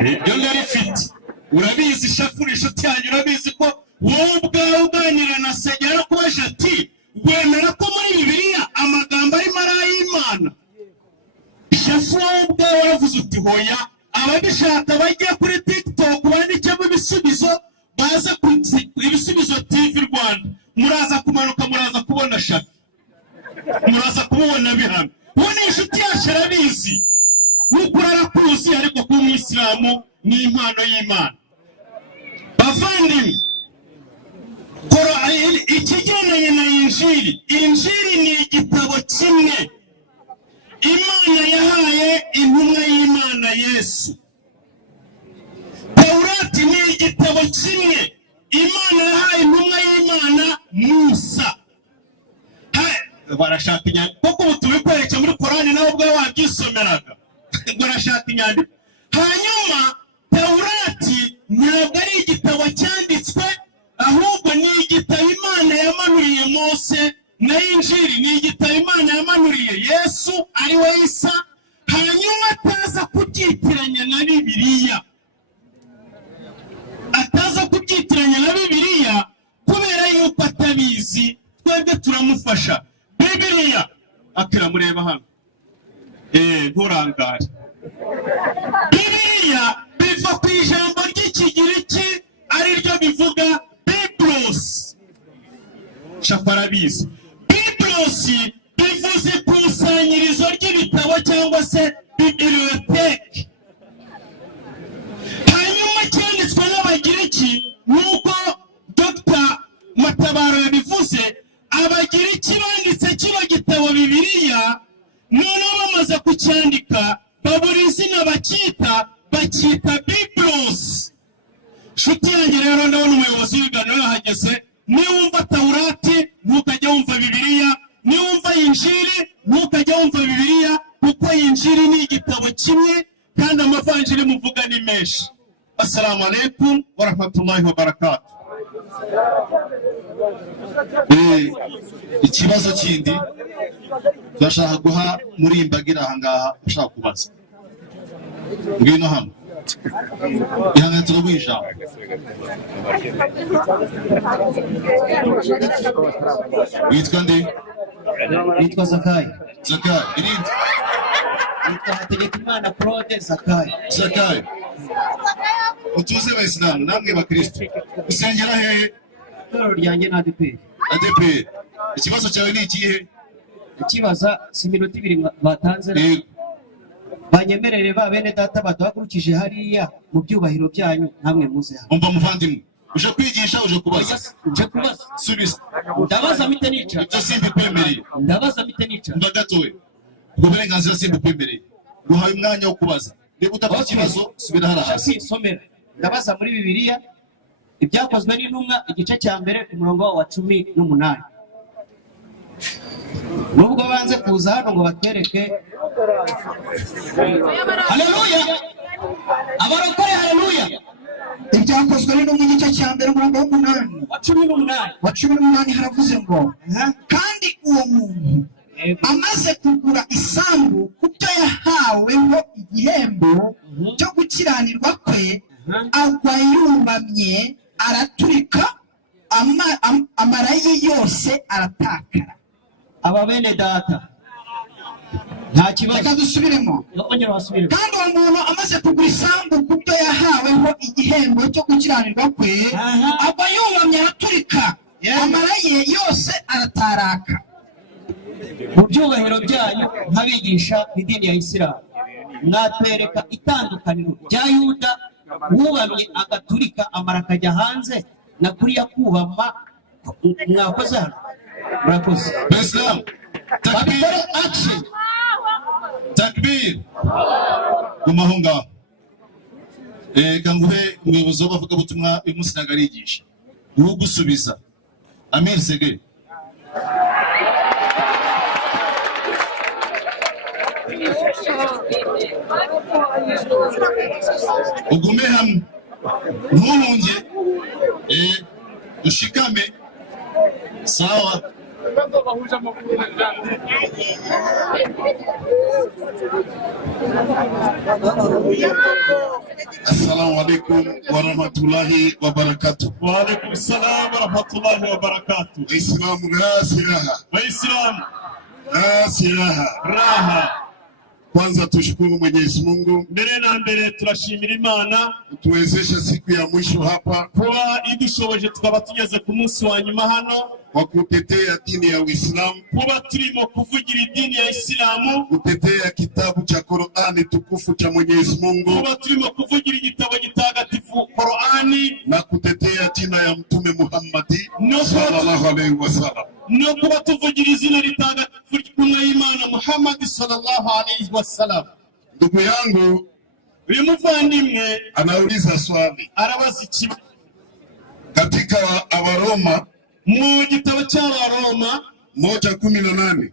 Ryo narifite. Urabizi Shafi, uri inshuti yanjye, urabizi ko wowe ubwawe uganira na Segera kubaje ati wemera ko muri Bibiliya amagambo arimo ari ay'Imana. Shafi wowe ubwawe waravuze uti hoya, ababishaka bajye kuri TikTok bandikemo ibisubizo, baze ku Ibisubizo TV Rwanda, muraza kumanuka, muraza kubona Shafi, muraza kubona bihamye. Uwo ni inshuti yacu, arabizi. N'ukuri arakuzi, ariko kuba umuyisilamu ni impano y'Imana. Bavandimwe, ikigendanye na Injili, Injili ni igitabo kimwe Imana yahaye intumwa y'Imana Yesu. Taurati ni igitabo kimwe Imana yahaye intumwa y'Imana Musa. Barashaka inyandiko, kuko ubu tubikwereke muri Korani nawe ubwawe wabyisomeraga. Barashaka inyandiko. Hanyuma Taurati ntabwo ari igitabo cyanditswe, ahubwo ni igitabo Imana yamanuriye Mose, na Injili ni igitabo Imana yamanuriye Yesu ari we Isa. Hanyuma ataza kubyitiranya na Bibiliya, ataza kubyitiranya na Bibiliya kubera yuko atabizi. Twebwe turamufasha. Bibiliya akiramureba hano, nturangare. Bibiliya biva ku ijambo ry'Ikigiriki ari ryo bivuga Biblos. Shafarabizi. Biblos bivuze ikusanyirizo ry'ibitabo cyangwa se biblioteke. Hanyuma cyanditswe n'Abagiriki, nuko Dr. Matabaro yabivuze, Abagiriki banditse kino gitabo Bibiliya, noneho bamaze kucyandika babura izina bacyita Biblos. Nshuti yanjye rero, ndabona umuyobozi w'ibiganiro yahageze. Niwumva Taurati ntukajya wumva Bibiliya, niwumva Injili ntukajya wumva Bibiliya, kuko Injili ni igitabo kimwe kandi amavanjiri muvuga ni menshi. Assalamu alaikum wa rahmatullahi wa barakatuh. Ikibazo kindi turashaka guha muri imbagira aha ngaha ushaka kubaza. Ngwino hano. Ihangane turabwisha. Witwa nde? Nitwa Zakai. Zakai. Irindi? Nitwa Hategekimana Claude Zakai. Zakai. Utuze Abayisilamu namwe bakristo. Usengera hehe? Itorero ryanjye na ADP. ADP. Ikibazo cyawe ni ikihe? Ikibaza si minota 2 batanze. Banyemerere ba bene data badahagurukije hariya mu byubahiro byanyu, namwe muze hano. Umva muvandimwe, uje kwigisha, uje kubaza? Uje kubaza. Subiza. Ndabaza mite nica. Ibyo simbikwemereye. Ndabaza mite nica. Mba gatowe. Ubwo burenganzira simbikwemereye. Guhaye umwanya wo kubaza. Niba udafite ikibazo, subira hasi. Somera. Ndabaza muri Bibiliya ibyakozwe n'intumwa igice cya mbere umurongo wa 18. Nubwo banze kuza hano ngo batwereke. Haleluya! Abarokore haleluya! Ibyakozwe n'intumwa igice cya mbere umurongo wa 18 haravuze ngo kandi uwo muntu amaze kugura isambu kubyo yahaweho igihembo cyo gukiranirwa kwe, agwa yubamye araturika, amara ye yose aratakara. Aba bene data nta kibazo. Reka dusubiremo. Kandi uwo muntu amaze kugura isambu kubyo yahaweho igihembo cyo gukiranirwa kwe, agwa yubamye araturika, amara ye yose arataraka. Mu byubahiro byanyu nk'abigisha idini ya Isilamu, mwatwereka itandukaniro rya Yuda wubamye agaturika amara akajya hanze na kuriya kubama mwakoze hano murakoze Islam takbir action takbir umahunga kanguhe umuyobozi w'abavuga butumwa imusinaga arigisha uri gusubiza Amir Sege ugume hamwe ntuhunge ushikame sawa Assalamu alaikum wa rahmatullahi wa barakatuh. Wa alaikum salam wa rahmatullahi wa barakatuh. Waislamu la silaha. Waislamu la silaha. Raha. Kwanza tushukuru Mwenyezi Mungu. Mbere na mbere turashimira Imana tuwezesha siku ya mwisho hapa kuba idushoboje tukaba tugeze ku munsi wa nyuma hano kwa kutetea dini ya Uislamu, kuba turimo kuvugira dini ya Islamu, kutetea kitabu cha Qur'ani tukufu cha Mwenyezi Mungu, kuba turimo kuvugira igitabo gitagatifu Qur'ani, na kutetea jina ya Mtume Muhammad no sallallahu alaihi wasallam, no kuba tuvugira izina ritagatifu ry'Imana Muhammad sallallahu alaihi wasallam. Ndugu yangu uyu muvandimwe anauliza swali, arabaza ikibazo katika Abaroma mu gitabo cy'Abaroma 1:18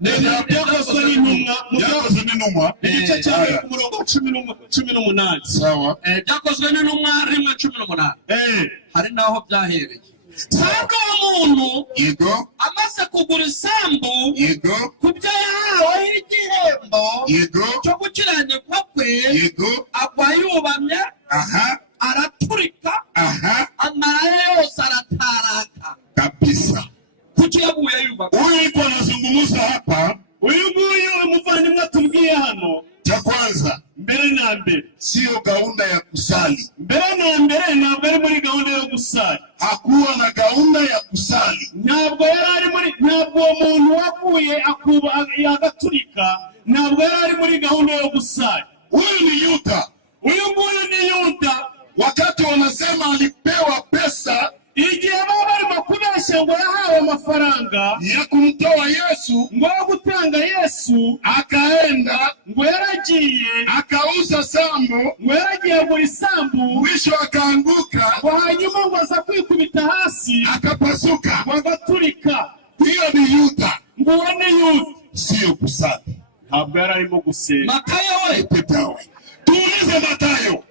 byakozwe n'intumwa igice cya mbere ku murongo 18 sawa, byakozwe n'intumwa 1:18 hari naho byahereye. Sabwa umuntu yego amaze kugura isambu yego kubyo yahawe igihembo yego cyo gukiranirwa kwe yego agwa yubamye aha araturika aha amara yose arataraka kabisa. kuki yaguye yubamye. Huyu yuko anazungumza hapa, uyu nguyu umuvandimwe atubwiye hano, cha kwanza mbere na mbere sio gaunda ya kusali, mbere na mbere ntabwo ari muri gahunda yo gusali, hakuwa na gaunda ya kusali, ntabwo yari ari muri, ntabwo umuntu wakuye akuba agaturika, ntabwo yari ari muri gahunda yo gusali. Huyu ni Yuda. Uyu nguyu ni Yuda. Wakati wanasema alipewa pesa igihe baba barimo kubeshya ngo yahawe amafaranga ya kumtoa Yesu, ngo yo gutanga Yesu, akaenda ngo yaragiye akauza sambu, ngo yaragiye agura isambu, mwisho akaanguka, ngo hanyuma ngo aza kwikubita hasi akapasuka, ngo agaturika. hiyo ni Yuda, ngo uwo ni Yuda, sio kusali. ntabwo yari arimo gusenga. Matayo we Pepewe tuulize Matayo,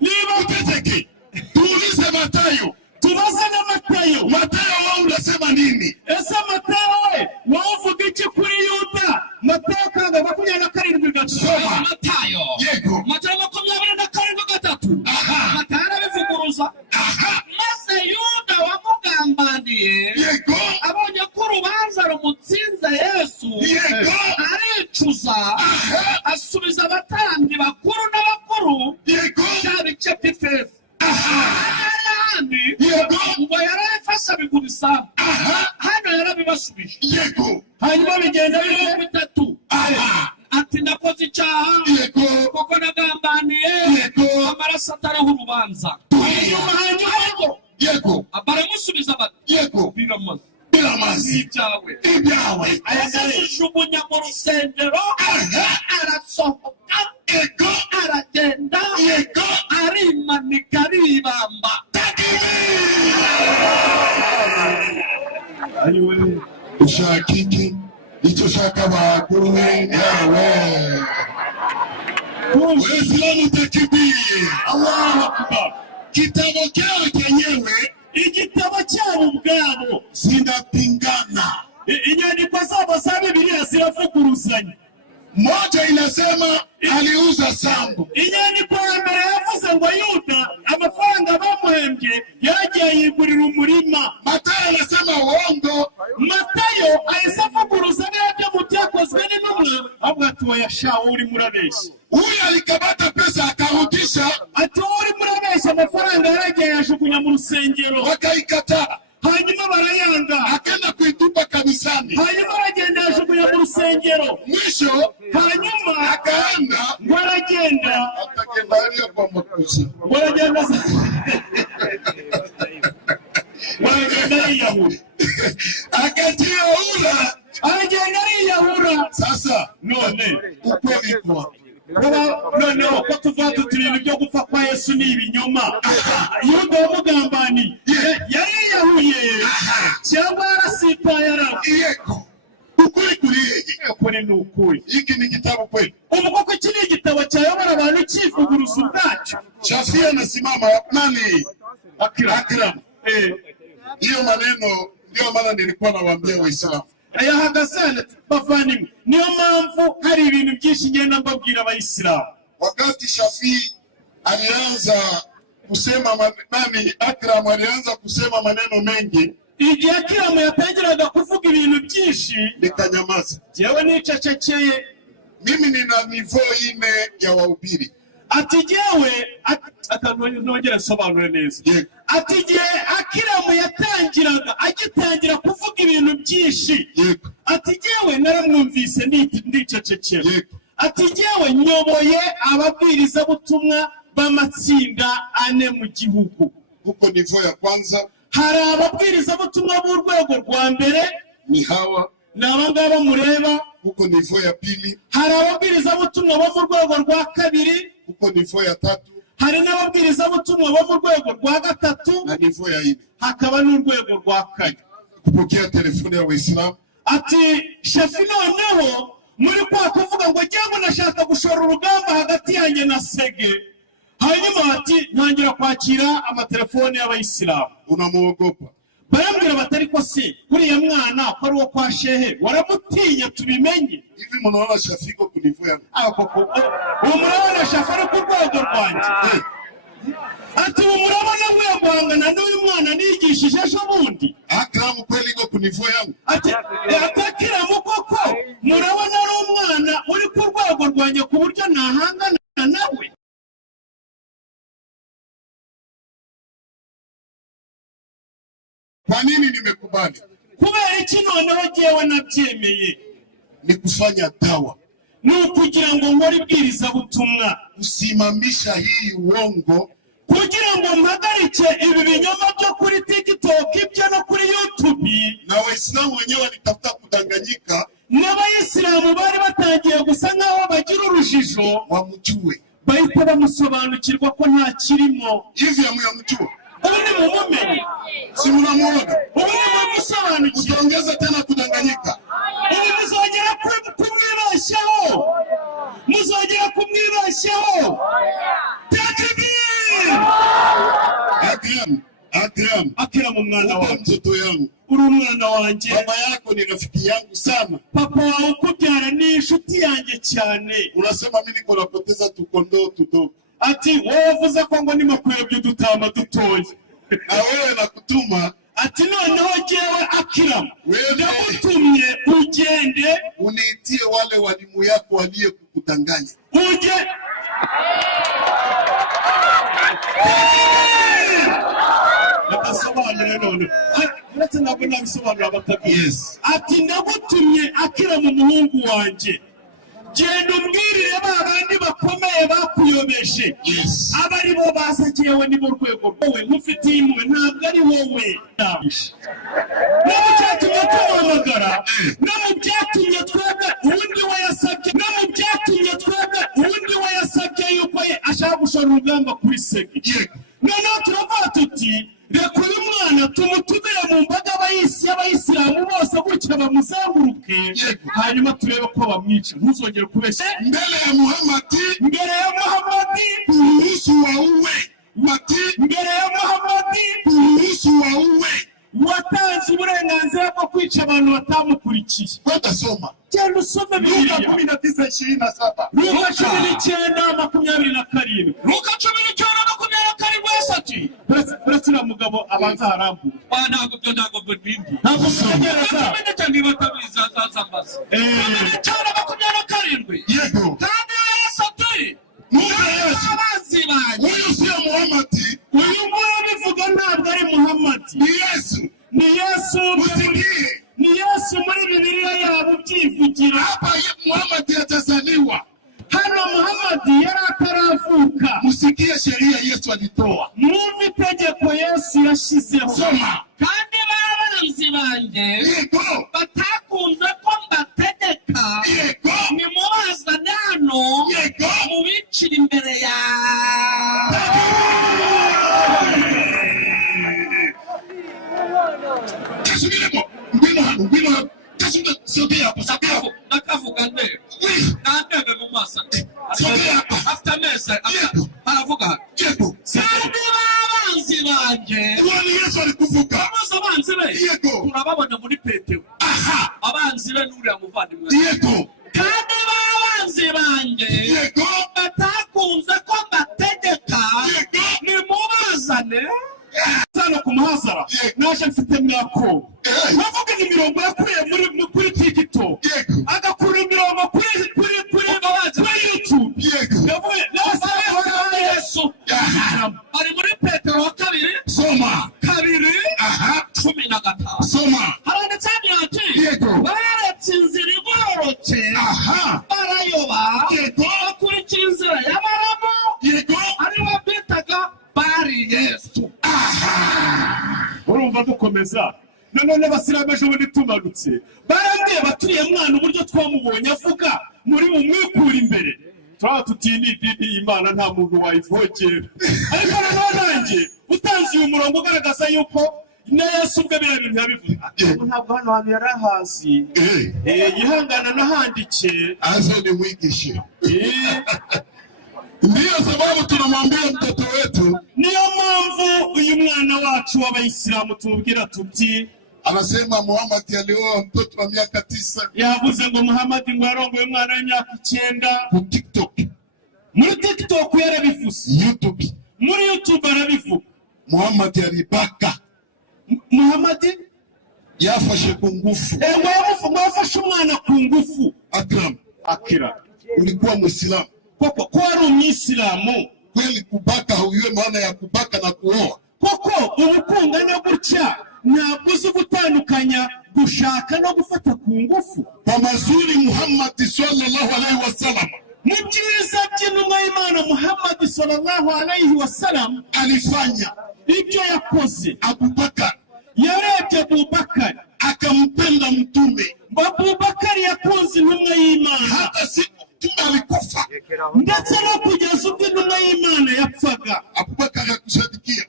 niba uteteke tuulize Matayo, tubaze na Matayo. Matayo wao unasema nini? Ese Matayo we wowe uvuga iki kuri Yuda? Matayo 27 gasoma. Matayo Yego. Matayo 27:3 Matayo arabivuguruza maze Yuda wamugambaniye Yego. abonye ko urubanza rumutsinze Yesu Yego. aricuza asubiza abatambyi bakuru n'abakuru Yego. cya bice by'ifeza Yego. ngo yarafasha bigurisa hano yarabibasubije. Yego. Hanyuma bigenda Ibiro bitatu ati nakoze icyaha Yego. kuko nagambaniye Yego. amaraso atariho urubanza. Hanyuma Yego. baramusubiza bati Yego. biramaze Bila mazi ibyawe ibyawe azajugunya mu rusengero arasohoka Yego. aragenda Yego. arimanika aribamba. ayiwe ushakiki icyo shaka bakuwe yawe Waislamu takibiri, Allahu Akbar. kitabu kyao chenyewe Igitabo cyabo ubwabo zinapingana. inyandiko zabo za Bibiliya ziravuguruzanya. Moja inasema aliuza sambu, Inyandiko ya mbere yavuze ngo Yuda amafaranga bamuhembye yaragiye yigurira umurima. Matayo anasema uongo. Matayo ahise avuguruza n'ibyo mu byakozwe n'intumwa, avuga ati wayashawe uri murabeshya. Huyu alikabata pesa akarudisha, Ati uri murabeshya, amafaranga yaragiye yajugunya mu rusengero. wakaikataa, Hanyuma barayanga, akaenda kuitupa kanisani. hanyuma aragenda yajugunya mu rusengero. Mwisho Hanyuma akaenda ngo aragiye Angalia kwa makuzi. Baragenda yahura. Akajihura. Aragenda yahura. Sasa none ukweli kwa noneho ko tuvuga tuti ibintu byo gupfa kwa Yesu ni ibinyoma. Yuda w'umugambani yari yahuye cyangwa yarasitaye yeko. Ukuri kuri ni ukuri. Hiki ni kitabu kweli. Ubwo ko iki ni igitabo cyayobora abantu cyivuguruza ubwacyo. Shafii anasimama nani? Akram. Hiyo maneno ndio maana nilikuwa nawaambia Waislamu. Ayahagaze bavandimwe, niyo mpamvu hari ibintu byinshi ngenda mbabwira Abayisilamu. Wakati Shafii alianza kusema nani, Akram alianza kusema maneno mengi, igihe Akram yatangiraga kuvuga ibintu byinshi nikanyamaza. Jewe nicecekeye. Mimi nina niveau ine ya wahubiri. Ati jewe akanongera sobanura neza. Ati je Akram yatangiraga agitangira kuvuga ibintu byinshi. Ati jewe naramwumvise ndicecekeye. Ati jewe nyoboye ababwiriza butumwa b'amatsinda 4 mu gihugu. Huko niveau ya kwanza hari ababwiriza butumwa b'urwego rwa mbere ni hawa n'abangaba mureba. Huko niveau ya pili hari ababwiriza butumwa bo mu rwego rwa kabiri. Huko niveau ya tatu hari n'ababwiriza butumwa bo mu rwego rwa gatatu na niveau ya 4 hakaba n'urwego rwa 4. Kupokea telefoni ya Waislamu. Ati Shafii noneho muri kwa kuvuga ngo cyangwa nashaka gushora urugamba hagati yanjye na Sege. Hanyuma ati ntangira kwakira amatelefone y'Abayisilamu. Unamuogopa? Barambwira batari ko se kuriya mwana ko ari wo kwa shehe waramutinya tubimenye. Hivi mnaona Shafii ko niveau yangu? Koko umurabona Shafii ku rwego rwanjye. Ati umurabona mwegwangana n'uyu mwana nigishije ejo bundi. Akram kweli ko niveau yangu? Ati Akram koko murabona ari umwana uri ku rwego rwanjye ku buryo nahangana nawe. Kwa nini nimekubali? Kubera iki noneho jewe nabyemeye? Ni kufanya dawa. Ni ukugira ngo nkore ibwiriza butumwa. Kusimamisha hii uongo. Kugira ngo mpagarike ibi binyoma byo kuri TikTok ibyo no kuri YouTube. Na Waislamu wenyewe walitafuta kudanganyika. N'Abayisilamu bari batangiye gusa nkaho bagira urujijo. Wamujue. Bahita bamusobanukirwa ko nta kirimo. Hivi amuyamujue. Ubundi mumumenye. Si mnamuona? Ubundi mumusobanukirwa. Utaongeza tena kudanganyika. Ubu muzongera kumwibashyaho. Muzongera kumwibashyaho. Takbir! Akram umwana wangu, mtoto yangu. Uri umwana wanjye. Baba yako ni rafiki yangu sana. Papa wawe ukubyara ni inshuti yanjye cyane. Unasema mimi niko napoteza tukondoo tudogo. Ati wowe uvuze ko ngo nimakuyobye udutama dutoye. Na wewe nakutuma. Ati noneho jewe Akram ndagutumye ugende uniitie wale walimu yako waliye kukudanganya. Uje Nakasobanura none. Uretse nabwo nabisobanura abatabizi. Yes. Ati ndagutumye Akram umuhungu wanjye. Genda umbwirire babandi bakomeye bakuyobeje. Yes. Abari bo basakiyewe ni mu rwego rwowe mufitiye imwe ntabwo ari wowe. Nabo cyatumye tumuhamagara. Nabo byatumye twebwe ubundi we yasabye. Nabo byatumye twebwe ubundi we yasabye yuko ashaka gushora urugamba kuri Sege. Noneho turavuga tuti reka uyu mwana tumutumire mu mbaga y'Abayisilamu bose gutya bamuzenguruke hanyuma turebe ko bamwica. Ntuzongere kubeshya mbere ya Muhammadi. Kuruhusu wauwe. Mbere ya Muhammadi kuruhusu wauwe. watanze uburenganzira bwo kwica abantu batamukurikiye. Batasoma. Genda usome Bibiliya. Luka 19:27. Luka 19:27. Luka 19:27. Uretse na mugabo abanza harambuye. Ntabwo byo ntabwo bindi. Ntabwo mutegereza. Cyangwa batabiza zazambaza. 19:27. Yego. Kandi Yesu ati abazi banyu. Uyu si Muhammadi. Uyu nguyu bivuga ntabwo ari Muhammadi. Ni Yesu. Ni Yesu. Usikie. Ni Yesu muri Bibiliya yabo byivugira. Hapa Muhammadi atazaliwa. hano Muhammadi yari ataravuka. Msikie sheria Yesu alitoa. Mwumve itegeko Yesu yashyizeho. Soma. kandi babanzi banjye Yego. batakunze ko mbategeka Yego. nimubazane hano Yego. mubicira imbere yawe. Kasubiremo. Ngwino hano. Sogea hapo. Nakavuga nde nandebe mu maso Sogea hapo. afite amezi aravuga Yego. kandi babanzi banjye Kwani Yesu alikuvuka? amaze abanzi be Yego. turababona muri Petero. Aha. abanzi be n'uriya muvandimwe Yego. kandi babanzi banjye Yego. batakunze ko mbategeka Yego. nimubazane Hano ku muhazara naje mfite myako. Navuga ni mirongo yakuriye muri TikTok. Yego. Agakura imirongo kuri YouTube. Yego. Yavuye Yesu. ari muri Petero wa kabiri Soma. kabiri Aha. 15. Soma. haranditse ati Yego. baretse inzira igororotse Aha. barayoba Yego. bakurikira inzira y'abaramo Yego. aribo bitaga bari Yesu. Urumva dukomeza. None basiramu ejo bundi tumanutse. Barambwiye baturiye mwana uburyo twamubonye avuga muri mumwikura imbere. Twa tutini idini Imana nta muntu wayivogera. Ariko nanjye utanze uyu murongo ugaragaza yuko na Yesu ubwe bintu yabivuze. Ntabwo hano hantu yarahazi. Yihangana nahandike. Aze ni mwigishe. Ndiyo sababu tunamwambia mtoto wetu. Niyo mpamvu uyu mwana wacu w'Abayisilamu tumubwira tuti, anasema Muhammad alioa mtoto wa miaka 9. Yavuze ngo Muhammad ngo yarongoye umwana w'imyaka 9 ku TikTok. Muri TikTok yarabivuze. YouTube. Muri YouTube arabivuga. Muhammad alibaka. Muhammad yafashe ku ngufu. Yafashe umwana ku ngufu. Akira. Ulikuwa Muislamu. Koko ko ari umwisilamu kweli kubaka huyo maana ya kubaka na kuoa. Koko ubukunganya gutya ntabwo uzi gutandukanya gushaka no gufata ku ngufu. Kwa mazuri Muhammad sallallahu alaihi wasallam. Mu byiza by'intumwa y'Imana Muhammad sallallahu alaihi wasallam alifanya ibyo yakoze. Abubakar yarebye Abubakar akampenda mtume. Abubakar yakunze intumwa y'Imana hata siku mtume alikufa ndetse no kugeza ubwo intumwa y'Imana yapfaga. Abubakar hakusadikia.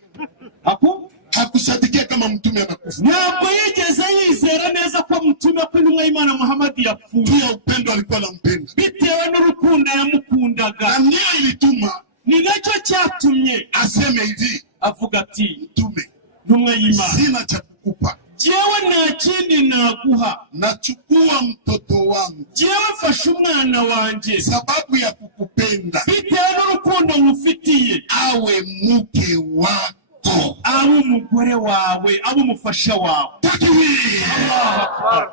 Hakusadikia kama mtume anakufa. Ntabwo yigeze yizera neza ko mtume ko intumwa y'Imana Muhammad yapfuye. Pia upendo alikuwa anampenda. Bitewe n'urukundo yamukundaga. Na niyo ilituma ni nacyo cyatumye aseme hivi, avuga ati mtume, intumwa y'Imana, sina cha kukupa. Jewe nta kindi naguha. Nachukua mtoto wangu. Jewe mfashe umwana wanjye sababu ya kukupenda. Bitewe n'urukundo ngufitiye. Awe mke wako. Abe umugore wawe. Abe umufasha wawe.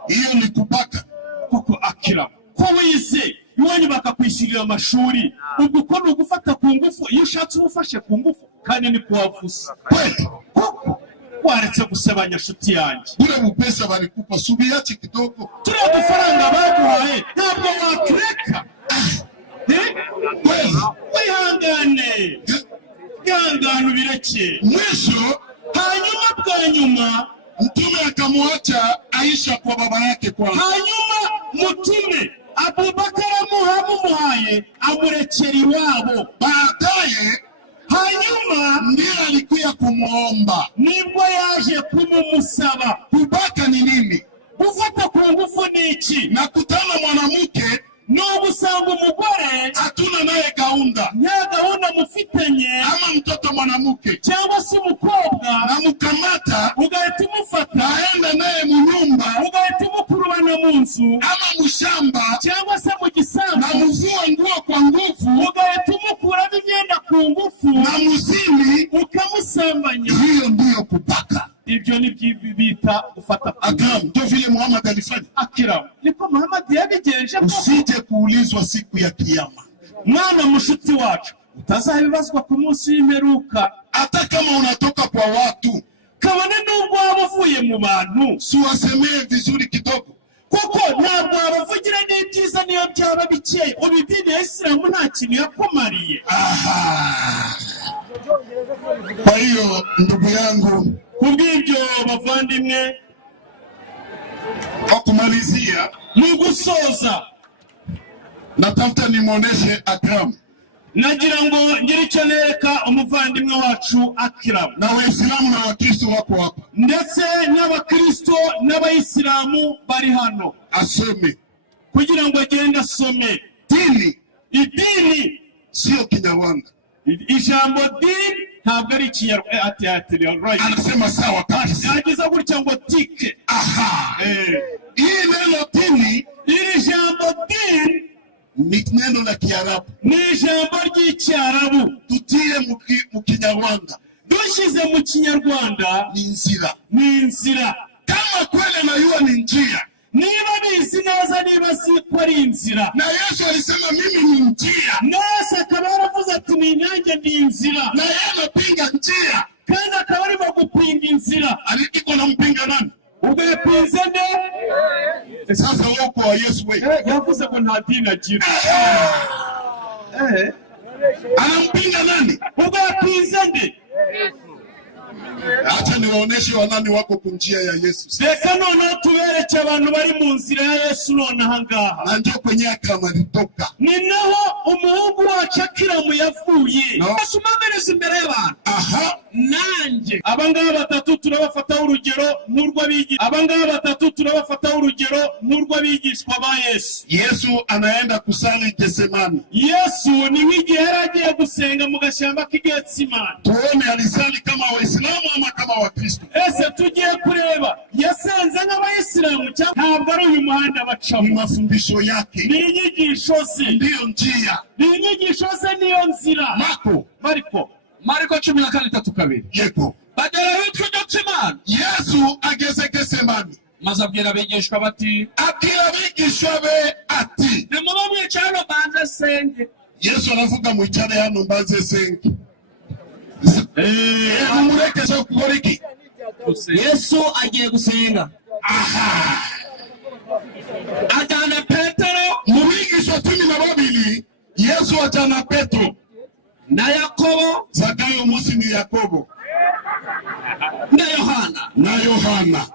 Hiyo ni kubaka. Koko akira. Ko wize iwanyu bakakwishyurira amashuri. Ubwo ko ni ugufata ku ngufu. Iyo ushatse umufashe ku ngufu kandi ni kuwavuza. Koko waretse gusebanya nshuti yanjye. Bure bupesa balikupa subiache kidogo. Turiya dufaranga baguhaye ntabwo watureka. Wihangane. Ihangane ubireke. Mwisho hanyuma bwa nyuma mtume akamwacha Aisha kwa baba yake kwa. Hanyuma mtume Abubakar amuhaye amurekera iwabo. Baadaye hanyuma ndiye alikuja kumuomba. Nibwo yaje kumumusaba. Kubaka ni nini? Gufata ku ngufu ni iki? Nakutana mwanamke no gusanga umugore hatuna naye gahunda. Nta gahunda mufitanye. Ama mtoto mwanamke cyangwa se umukobwa namukamata ugahita umufata aenda naye mu nyumba ugahita umukurubana mu nzu ama mushamba cyangwa se mu gisambu namuvua nguo kwa nguvu ugahita umukuramo imyenda ku ngufu na muzini ukamusambanya. Hiyo ndiyo kubaka. Ibyo ni bita ufata Akram. Ndio vile Muhammad alifanya. Akram. Niko Muhammad yabigenje. Usije kuulizwa siku ya kiyama. Mwana mushuti wacu utazabibazwa ku munsi w'imperuka. Hata kama unatoka kwa watu kabone nubwo waba uvuye mu bantu siwasemee vizuri kidogo. kuko ntabwo wabavugira n'ibyiza niyo byaba bikeye. Ubu idini ya Isilamu nta kintu yakumariye. Kwa hiyo ndugu yangu, kubw'ibyo bavandimwe, kwa kumalizia, mu gusoza natafuta nimuoneshe Akram nagira ngo ngire icyo nereka umuvandimwe wacu Akram, na Waislamu na Wakristo wako hapa, ndetse n'Abakristo n'Abayisilamu bari hano, asome kugira ngo agende asome. Idini sio Kinyarwanda. Ijambo dini ntabwo ari Ikinyarwanda. Anasema sawa kabisa. Yagize gutya ngo tike. Hii neno dini, iri jambo dini ni neno la Kiarabu, ni ijambo ry'Icyarabu. tutie mu Kinyarwanda, dushyize mu Kinyarwanda ni nzira. ni inzira. Kama kweli anayua ni njia, niba bizi neza, niba si ko ari inzira, na Yesu alisema mimi ni njia, nose akaba yaravuze ati ni nanjye ndi inzira, na yeye anapinga njia, kandi akaba arimo gupinga inzira. iko na mpinga nani? ubwo yapinze nde? Sasa wewe kwa Yesu wewe, yavuze ko nta dini agira. anampinga nani? ubwo yapinze nde? Acha niwaoneshe wanani wako kunjia ya Yesu. Reka noneho tubereke abantu bari mu nzira ya Yesu nonaha ngaha. Na ndio kwenye Akram alitoka. Ni naho umuhungu wacu Akiramu yavuye. Yesu mamereza imbere y'abantu. Nanjye abangaba batatu turabafataho urugero nk'urw'abigishwa. Abangaba batatu turabafataho urugero nk'urw'abigishwa ba Yesu. Yesu anaenda kusali Getsemani. Yesu ni nk'igihe yari agiye gusenga mu gashyamba k'i Getsemani. Tuone alisali kama Waislamu ama kama Wakristo. Ese tugiye kureba yasenze nk'Abayisilamu cyangwa ntabwo ari uyu muhanda bacamo? Ni mafundisho yake, ni inyigisho ze, ndiyo njia, ni inyigisho ze, niyo nzira. Mariko 14:3. Yego. Bagera hitwa Getsemani. Yesu ageze Getsemani, maze abwira abigishwa bati, abwira abigishwa be ati, nimuba mwicaye hano banze senge. Yesu anavuga mwicare hano mbanze senge. Mumureke cyo gukora iki? Yesu agiye gusenga. Ajyana Petero, mu bigishwa 12, Yesu ajyana Petro na Yakobo, Zakayo munsi ni Yakobo na Yohana.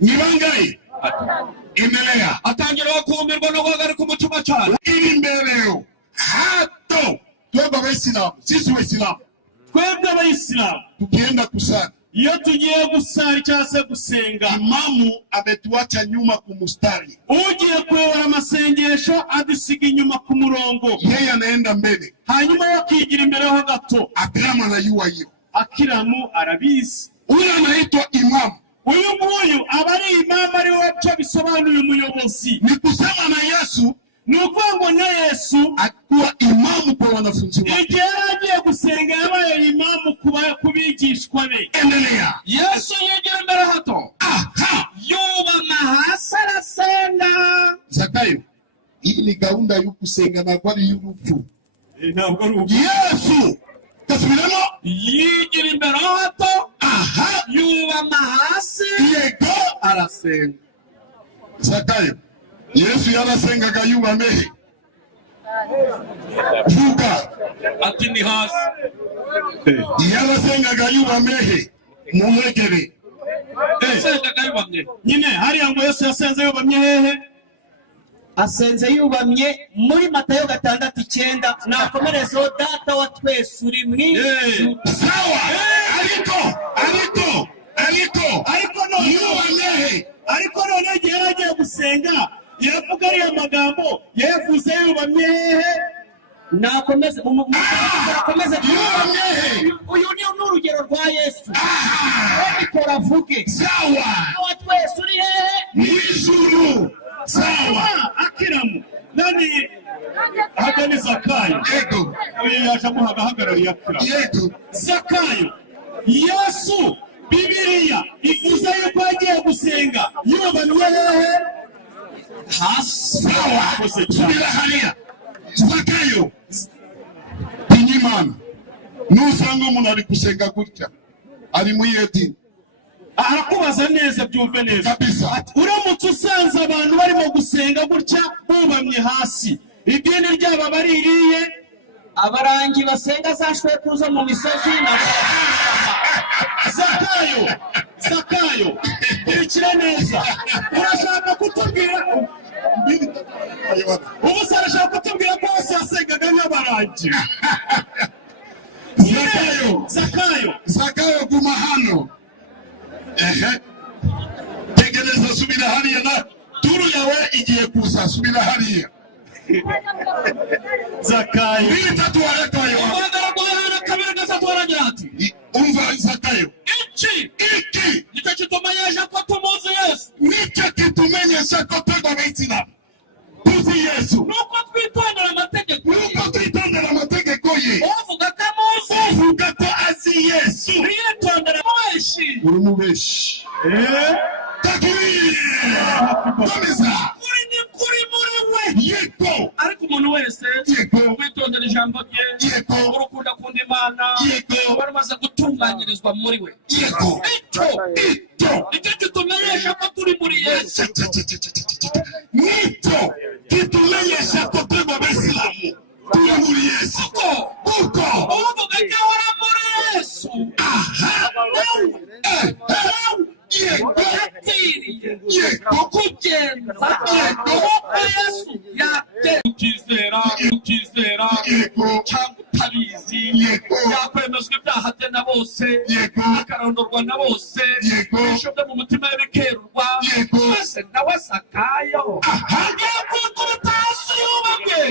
Ni bangahe? Endelea. Atangira kumirwa no guhagarika umutima cyane. Ili mbeleo hato twebwe Abayisilamu, sisi Waislamu, twebwe Abayisilamu tukienda kusali, iyo tugiye gusali cyangwa se gusenga, imamu ametuacha nyuma kumustari. ugiye kuyobora amasengesho adusiga inyuma ku murongo, yeye anaenda mbele, hanyuma yakigira imbere ho gato. Akiramu anayua hiyo. Akiramu arabizi. Huyo anaitwa imamu. Uyu nguyu aba ari imamu, ari we cyo bisobanuye umuyobozi. Ni kusema na Yesu, ni ukuvuga ngo na Yesu akuwa imamu kwa wanafunzi wake. igihe agiye gusenga yabaye imamu ku bigishwa be. Endelea. Yesu yigira imbere hato, yubama hasi arasenga. Zakayo, hii ni gahunda y'ukusenga na kwari y'urupfu. Ntabwo ari ubu. Yesu tasubiramo, yigira imbere hato, yubama hasi yego arasenga. Zakayo, Yesu yarasengaga yubamehe. Vuga. Ati ni hasi. Yarasengaga yubamehe. Mumwegere. Yasengaga yubamye. Nyine hariya ngo Yesu yasenze yubamye hehe? Asenze yubamye muri Matayo 6:9. Nakomerezo data wa twese uri mwijuru. Sawa. Ariko no yubamehe. Ariko none igihe yaragiye gusenga yavuga ariya magambo yavuze yubamye hehe? Nakomeze nakomeze yubamehe. Uyu ni urugero rwa Yesu. Bikora vuge. Sawa. Wa twese uri hehe? Mwijuru. Sawa. Akiramu nani hagani Zakayo? Yego. Uyu yaje amuhagarariye Akiramu. Yego. Zakayo, Yesu Bibiliya ivuze yuko agiye gusenga yubamye hehe? Hasi. Sawa. Subira hariya. Zakayo, Pinyimana, nusanga umuntu ari gusenga gutya, ari muri edini. Arakubaza neza byumve neza. Kabisa. Uramutse usanze abantu bari gusenga gutya bubamye hasi. Idini ryabo baririye, abarangi basenga za shwepu zo mu misozi na Zakayo irikire neza. Urashaka kutubwira ubu se arashaka kutubwira ko hose yasengaga nk'abarangi? Zakayo guma hano. Tegereza subira hariya na turu yawe igiye kuza, subira hariya. Zakayo Bitatu warekayo. Umva Zakayo. Iki nicyo kitumenyesha ko tumuzi Yesu. nicyo kitumenyesha ko turi Abayisilamu. Tuzi Yesu. Nuko twitondera amategeko. Nuko twitondera amategeko ye. Uvuga ko amuzi. Uvuga ko azi Yesu. Yitondera mubeshi. Uri mubeshi. Takbir. Komeza. Kuri muri we. Yego. Ariko umuntu wese witondera ijambo rye, urukundo akunda Imana, baramaze gutunganyirizwa muri we. Icyo kitumenyesha ko turi muri Yesu. Nicyo kitumenyesha ko turi Abayisilamu. Turi muri Yesu. Kuko uvuga ko uri muri Yesu. Kugenza uko Yesu utizera cyangwa utabizi, yakwemezwa ibyaha bye na bose, akarondorwa na bose, bishobwe mu mutima we bikerurwa, maze nawe Zakayo agiye kwikubita hasi yubamye.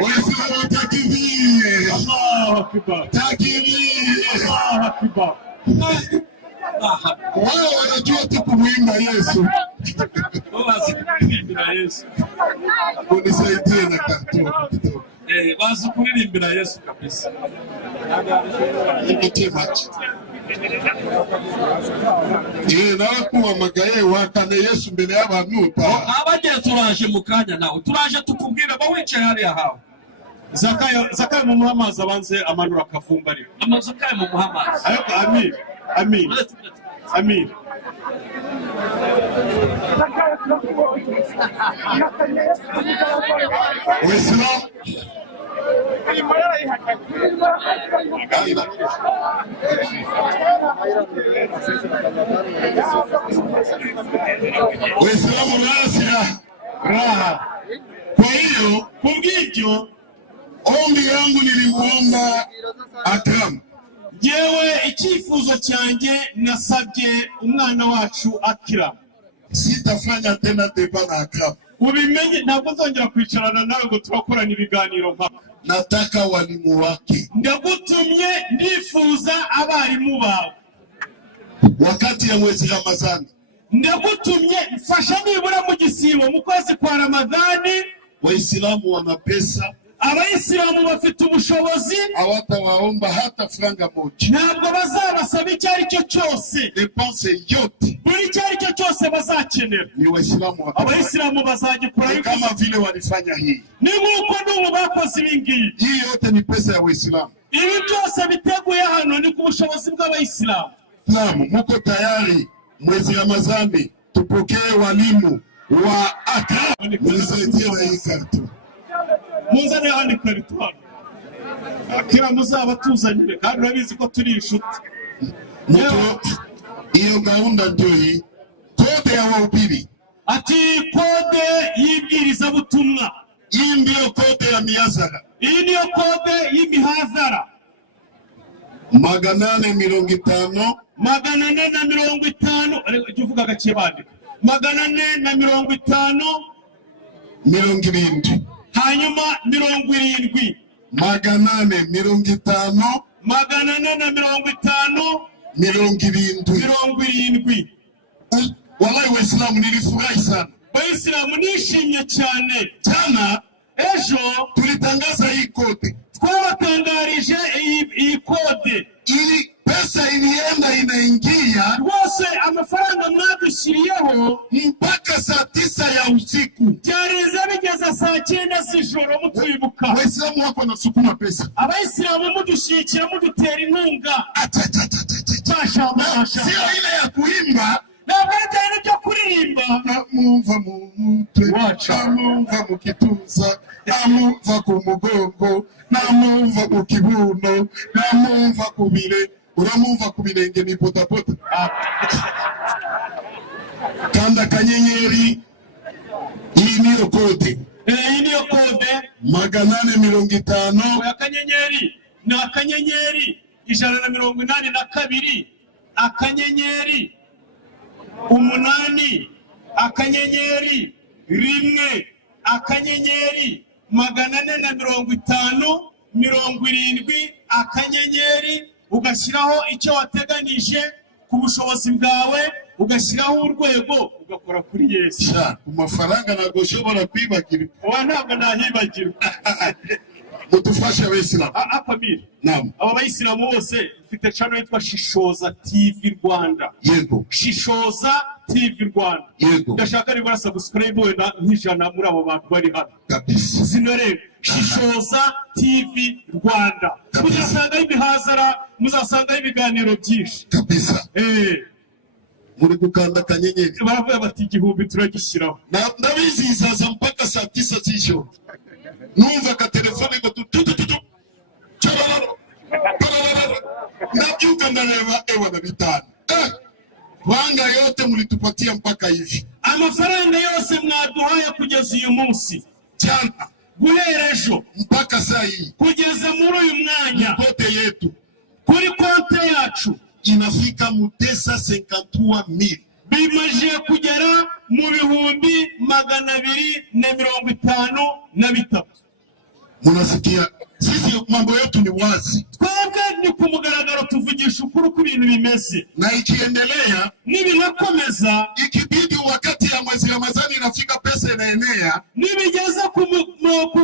Waislamu takbir. Allahu Akbar. Takbir. Allahu Akbar. Wao wanajua tu kumwimba Yesu. Bazi kuririmbira Yesu. Unisaidie na kartoni kidogo. Bazi kuririmbira Yesu kabisa. Nawe kuhamagaye wakane Yesu mbere y'abantu. Abagiye turaje mu kanya nawe. Turaje tukubwira bo wicaye hariya hawe. Zakayo mu muhamazi abanze amanura akavumba ariko. Zakayo mu muhamazi. Ariko Amin. Waislamu Waislamu raha. Kwa hiyo kubw'ibyo ombi yangu nilimuomba Akram. Yewe icyifuzo cyanjye nasabye umwana wacu Akram. Sitafanya tena deba na Akram. Ubimenye ntabwo nzongera kwicarana nawe ngo turakorana ibiganiro mpaka. Nataka walimu wake. Ndagutumye ndifuza abarimu bawe. Wakati ya mwezi Ramadhani. Ndagutumye mfasha nibura mu gisibo mu kwezi kwa Ramadhani. Waislamu wana pesa. Abayisilamu bafite ubushobozi, hawatawaomba hata franga moja. Ntabwo bazabasaba icyo ari cyo cyose. Depense yote. Buri icyo ari cyo cyose bazakenera. Ni Waislamu. Abayisilamu bazagikora kama vile walifanya hii. Ni nk'uko n'ubu bakoze ibingibi. Hii yote ni pesa ya Waislamu. Ibi byose biteguye hano ni ku bushobozi bw'Abayisilamu. Naam, muko tayari mwezi Ramadhani tupokee walimu wa Akram. Nisaidie na hii kartu. Muzane hano ikarito hano. Akira muzaba tuzanyire kandi urabizi ko turi inshuti. Iyo gahunda ndio hii. Kode ya wahubiri. Ati kode y'ibwiriza butumwa. Hii ndio kode ya mihadhara. Iyi niyo kode y'imihadhara. 450. 450. Ariko uvuga gake bandika. 450. 70. Hanyuma 70. 850. 450. 70. Wallahi Waislamu nilifurahi sana. Waislamu nishimye cyane. Jana ejo tulitangaza hii kode. Twabatangarije iyi kode. Ili pesa ilienda inaingia. Rwose amafaranga mwadushyiriyeho mpaka saa 9 ya usiku. Byareze bigeza saa 9 z'ijoro mutwibuka. Waislamu wako nasukuma pesa. Abayisilamu mudushyikira mudutera inkunga. sio ile ya kuimba na baadaye ndio kuririmba namumva mu mutwe namumva mu kituza namumva ku mugongo namumva ku kibuno namumva ku bire uramumva ku birenge ni potapota kanda kanyenyeri iyi niyo kode iyi niyo kode 850 ya kanyenyeri na akanyenyeri 182 akanyenyeri 8 akanyenyeri 1 akanyenyeri 450 70 akanyenyeri ugashyiraho icyo wateganije ku bushobozi bwawe ugashyiraho urwego ugakora kuri Yesu. Ku mafaranga ntabwo ushobora kwibagirwa. Ntabwo nahibagirwa. Mudufashe Abayisilamu. Apamiri. Naam. Aba Bayisilamu bose mfite channel yitwa Shishoza TV Rwanda. Yego. Shishoza TV Rwanda. Yego. Ndashaka niba subscribe wenda nk'ijana muri abo bantu bari hano. Kabisa. Zinore Shishoza TV Rwanda. Muzasanga ibihazara, muzasanga ibiganiro byinshi. Kabisa. Muri gukanda kanyenyeri. Baravuga bati igihumbi turagishyiraho. Ndabizizaza mpaka saa 9 z'ijoro. Numva ka telefone ngo tutututu. Nabyuka ndareba ewa na bitanu. Wanga yote mulitupatia mpaka hivi. Amafaranga yose mwaduhaye kugeza uyu munsi. Jana guhera ejo mpaka saa hii kugeza muri uyu mwanya kote yetu kuri konte yacu inafika mu 253,000 bimaje kugera mu 253. Munasikia sisi mambo yetu ni wazi. Twebwe ni ku mugaragaro tuvugisha ukuri ku bintu bimeze. Na ikiendelea nibinakomeza ikibidi wakati ya mwezi Ramadhani inafika pesa inaenea nibigeza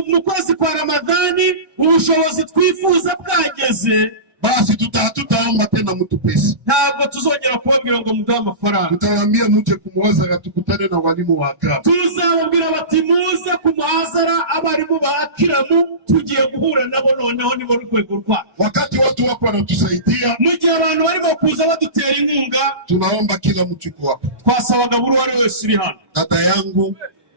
mu kwezi kwa Ramadhani ubushobozi twifuza bwageze basi tutaomba tena mtu pesa. Ntabwo tuzongera kubabwira ngo mudahe amafaranga. Tutawaambia muje kumuhazara tukutane na walimu wa Akram. Tuzababwira bati muze kumuhazara abarimu ba Akram tugiye guhura nabo noneho nibo rwego rwa. Wakati watu wako wanatusaidia, mu gihe abantu barimo kuza badutera inkunga, tunaomba kila mtu yuko hapa. Twasabaga buri wari wese uri hano. Dada yangu,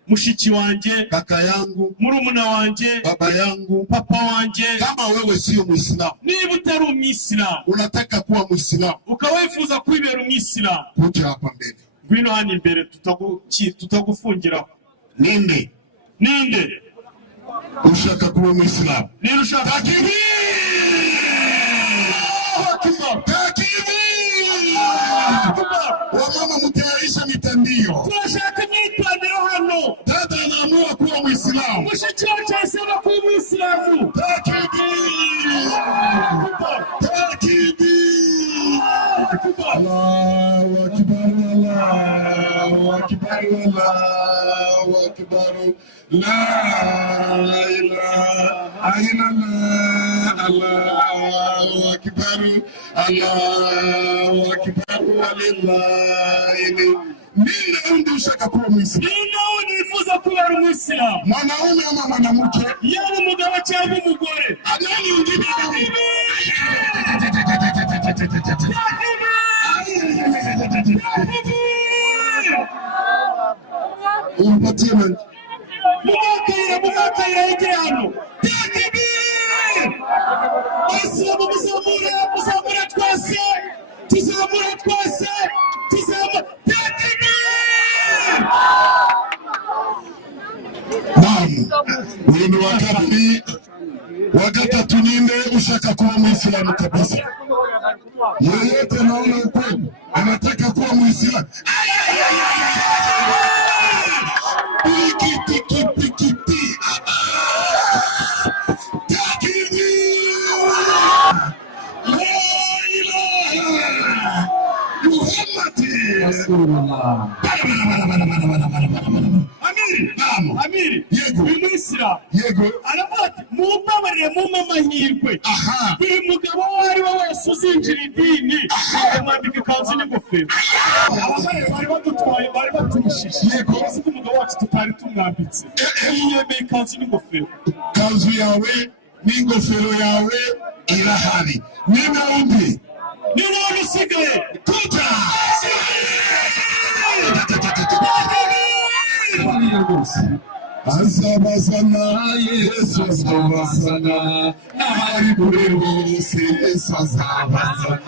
mushiki wanje, kaka yangu, murumuna wanje, baba yangu, papa wanje, kama wewe sio Muislamu, niba utari Umwisilamu, unataka kuwa Muislamu, ukawifuza kwibera Umwisilamu, kuja hapa mbele. Ngwino hano imbere tutagufungira. Ninde ushaka kuwa Muislamu? Ninde ushaka? Takbir! Wamama mtayarisha mitandio. Tunashaka mitandio hano. Dada anaamua kuwa Muislamu. Mushiki wanje asema kuwa Muislamu. Takbir! Allahu Akbar, Allahu Akbar, Allahu Akbar. La ilaha illallah, Allahu Akbar, Allahu Akbar, walillahi. Nini unataka kuwa Muislamu? Nini unifuza kuwa Muislamu? Mwanaume ama mwanamke? Yaba umugabo cyangwa umugore. Nani ungine? Umpatie man. Mumakayira yegere hano. Asilamu muzamura twese. Tuzamura twese. Ni wakati tuninde ushaka kuwa Muislamu kabisa. Yeyote naona ukweli anataka kuwa Muislamu. Amiri, uyu Muislamu aravuga mumbabarire mumpa amahirwe. Buri mugabo uwo ari we wese uzinjira idini akamwambika ikanzu n'ingofero. Abagore bari badutwaye bari baturushije. Uzi ko umugabo wacu tutari tumwambitse. Yiyemeye ikanzu n'ingofero. Kanzu yawe n'ingofero yawe irahari. Nina undi abasigaye kuta azabazana Yesu azabazana n'abari kure bose Yesu azabazana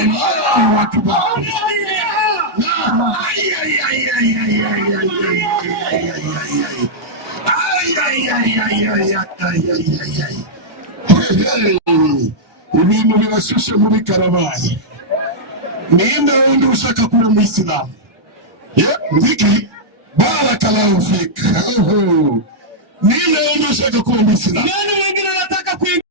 Allahu Akbar ibintu birashushe muri Karabayi ninde wundi ushaka kuba mu Isilamu Mziki barakallahu fik ninde wundi ushaka kuba mu Isilamu nani wengine wanataka kuingia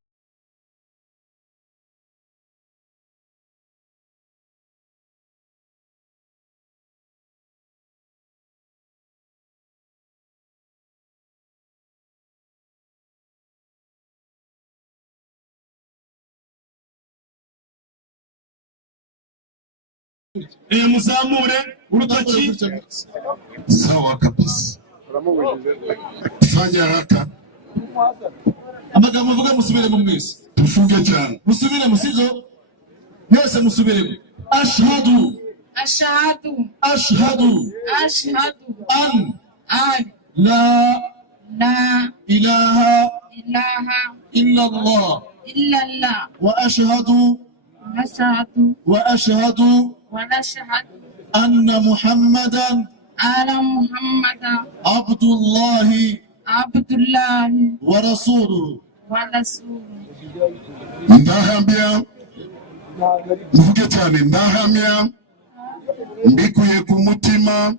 muzamure urutoki sawa kabisa fanya haraka amagambo avuga musubire mu mwese tufunge cyane musubire musizo mwese musubire ashhadu ashhadu an an la la ilaha ilaha illa Allah illallah wa ashhadu wa nashhadu anna Muhammadan ala muhammadan abdullahi wa rasuluhu wa rasuluhu. ndahamya mvuge cyane ndahamya mbikuye ku mutima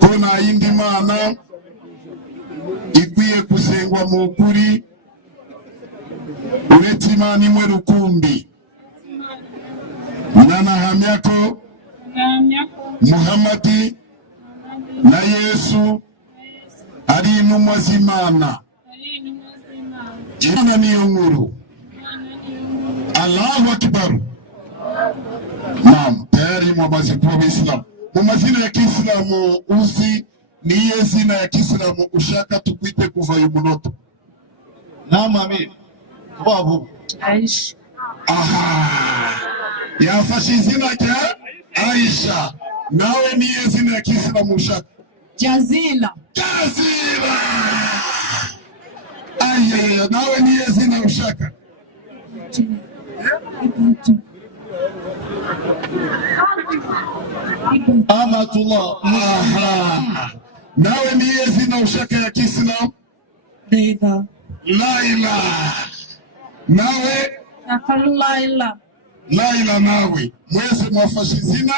ko nta yindi mana ikwiye kusengwa mu kuri uretse Imana imwe rukumbi nanahamya ko Muhammadi na Yesu ari intumwa z'Imana Imana niyo nkuru Allahu Akbar Naam tayari mwamaze kuwa Waislamu mu mazina ya Kiislamu uzi niye zina ya Kiislamu ushaka tukwite kuva uyu munota naam amin wabu Aisha. aha yafashe izina rya Aisha nawe niye zina ya Kiislamu ushaka Jazila. Aya nawe niye zina ushaka Amatullah aha nawe niye zina ushaka ya Kiislamu Laila nawe Laila nawe mwese mwafashe izina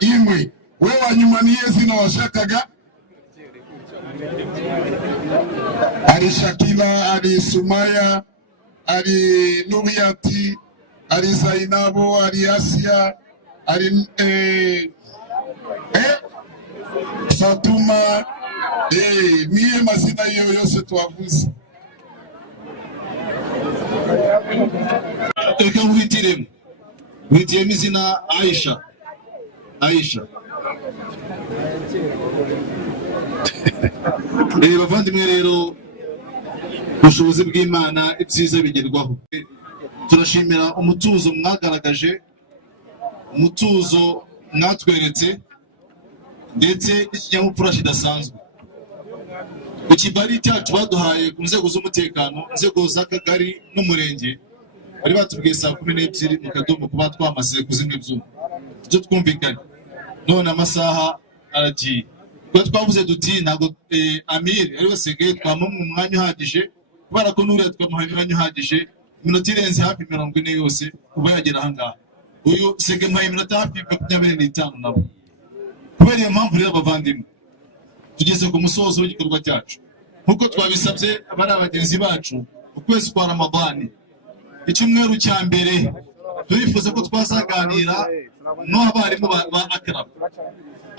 imwe wewe wanyuma niye zina washakaga ari Shakila ari Sumaya ari Nuriyati ari Zainabo ari Asia ari Fatuma niye mazina hiyo yose tuwavuze reka witiremo izina Aisha bavandimwe rero ubushobozi bw'Imana ibyiza bigerwaho turashimira umutuzo mwagaragaje umutuzo mwatweretse ndetse n'ikinyabupfura kidasanzwe ikibari cyacu baduhaye ku nzego z'umutekano inzego z'akagari n'umurenge bari batubwiye saa 12 mu Kadomo kuba twamaze kuzimya ibyuma byo twumvikanye none amasaha aragiye kuba twavuze duti ntago Amir ari wasigaye twamumwe umwanya uhagije kubera ko nuriya twamuhaye umwanya uhagije iminota irenze hafi 40 yose kuba yagera ahangaha uyu sege mpaye iminota hafi 25 nabo kubera iyo mpamvu rero abavandimwe tugeze ku musozo w'igikorwa cyacu nkuko twabisabye abari abagenzi bacu ukwezi kwa Ramadani icyumweru cya mbere turifuza ko twazaganira n'abarimu ba Akram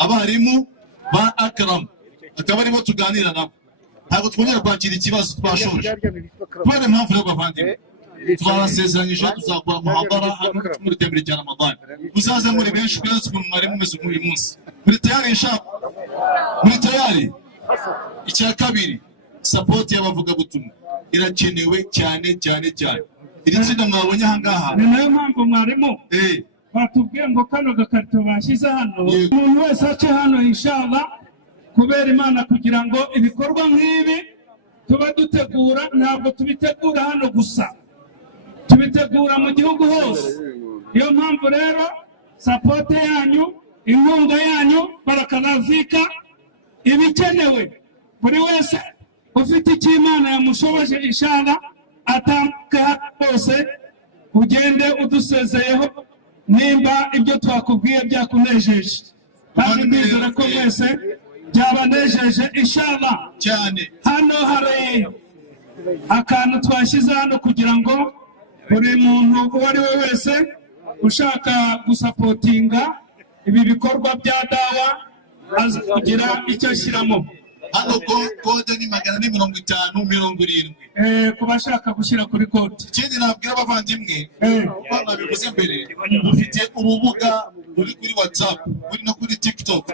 abarimu ba Akram akaba aribo tuganira nabo ntabwo twongera kwakira ikibazo twashoje kubera impamvu rero abavandimwe twabasezeranyije tuzakora muhabara hano muri tembere cya Ramadani muzaze muri benshi kwezi ku mwarimu meze muri munsi muri tayari insha muri tayari icya kabiri support y'abavuga butumwa irakenewe cyane iri tsinda mwabonye ahangaha ni nayo mpamvu mwarimu batubwiye ngo kano gakarito bashyize hano umuntu wese ace hano inshallah kubera Imana kugira ngo ibikorwa nk'ibi tuba dutegura, ntabwo tubitegura hano gusa, tubitegura mu gihugu hose. Niyo mpamvu rero support yanyu, inkunga yanyu, barakanavika ibikenewe. Buri wese ufite icyo Imana yamushoboje inshallah atambuke hose, ugende udusezeyeho nimba ibyo twakubwiye byakunejeje, kandi nizera ko mwese byabanejeje inshallah cyane. Hano hari akantu twashyize hano kugira ngo buri muntu uwo ari we wese ushaka gusapotinga ibi bikorwa bya dawa aza kugira icyo ashyiramo. Hano kode ni 450-70. Ku bashaka gushyira kuri kode. Ikindi nabwira abavandimwe kuko nabivuze mbere, ufite urubuga ruri kuri WhatsApp, uri no kuri TikTok.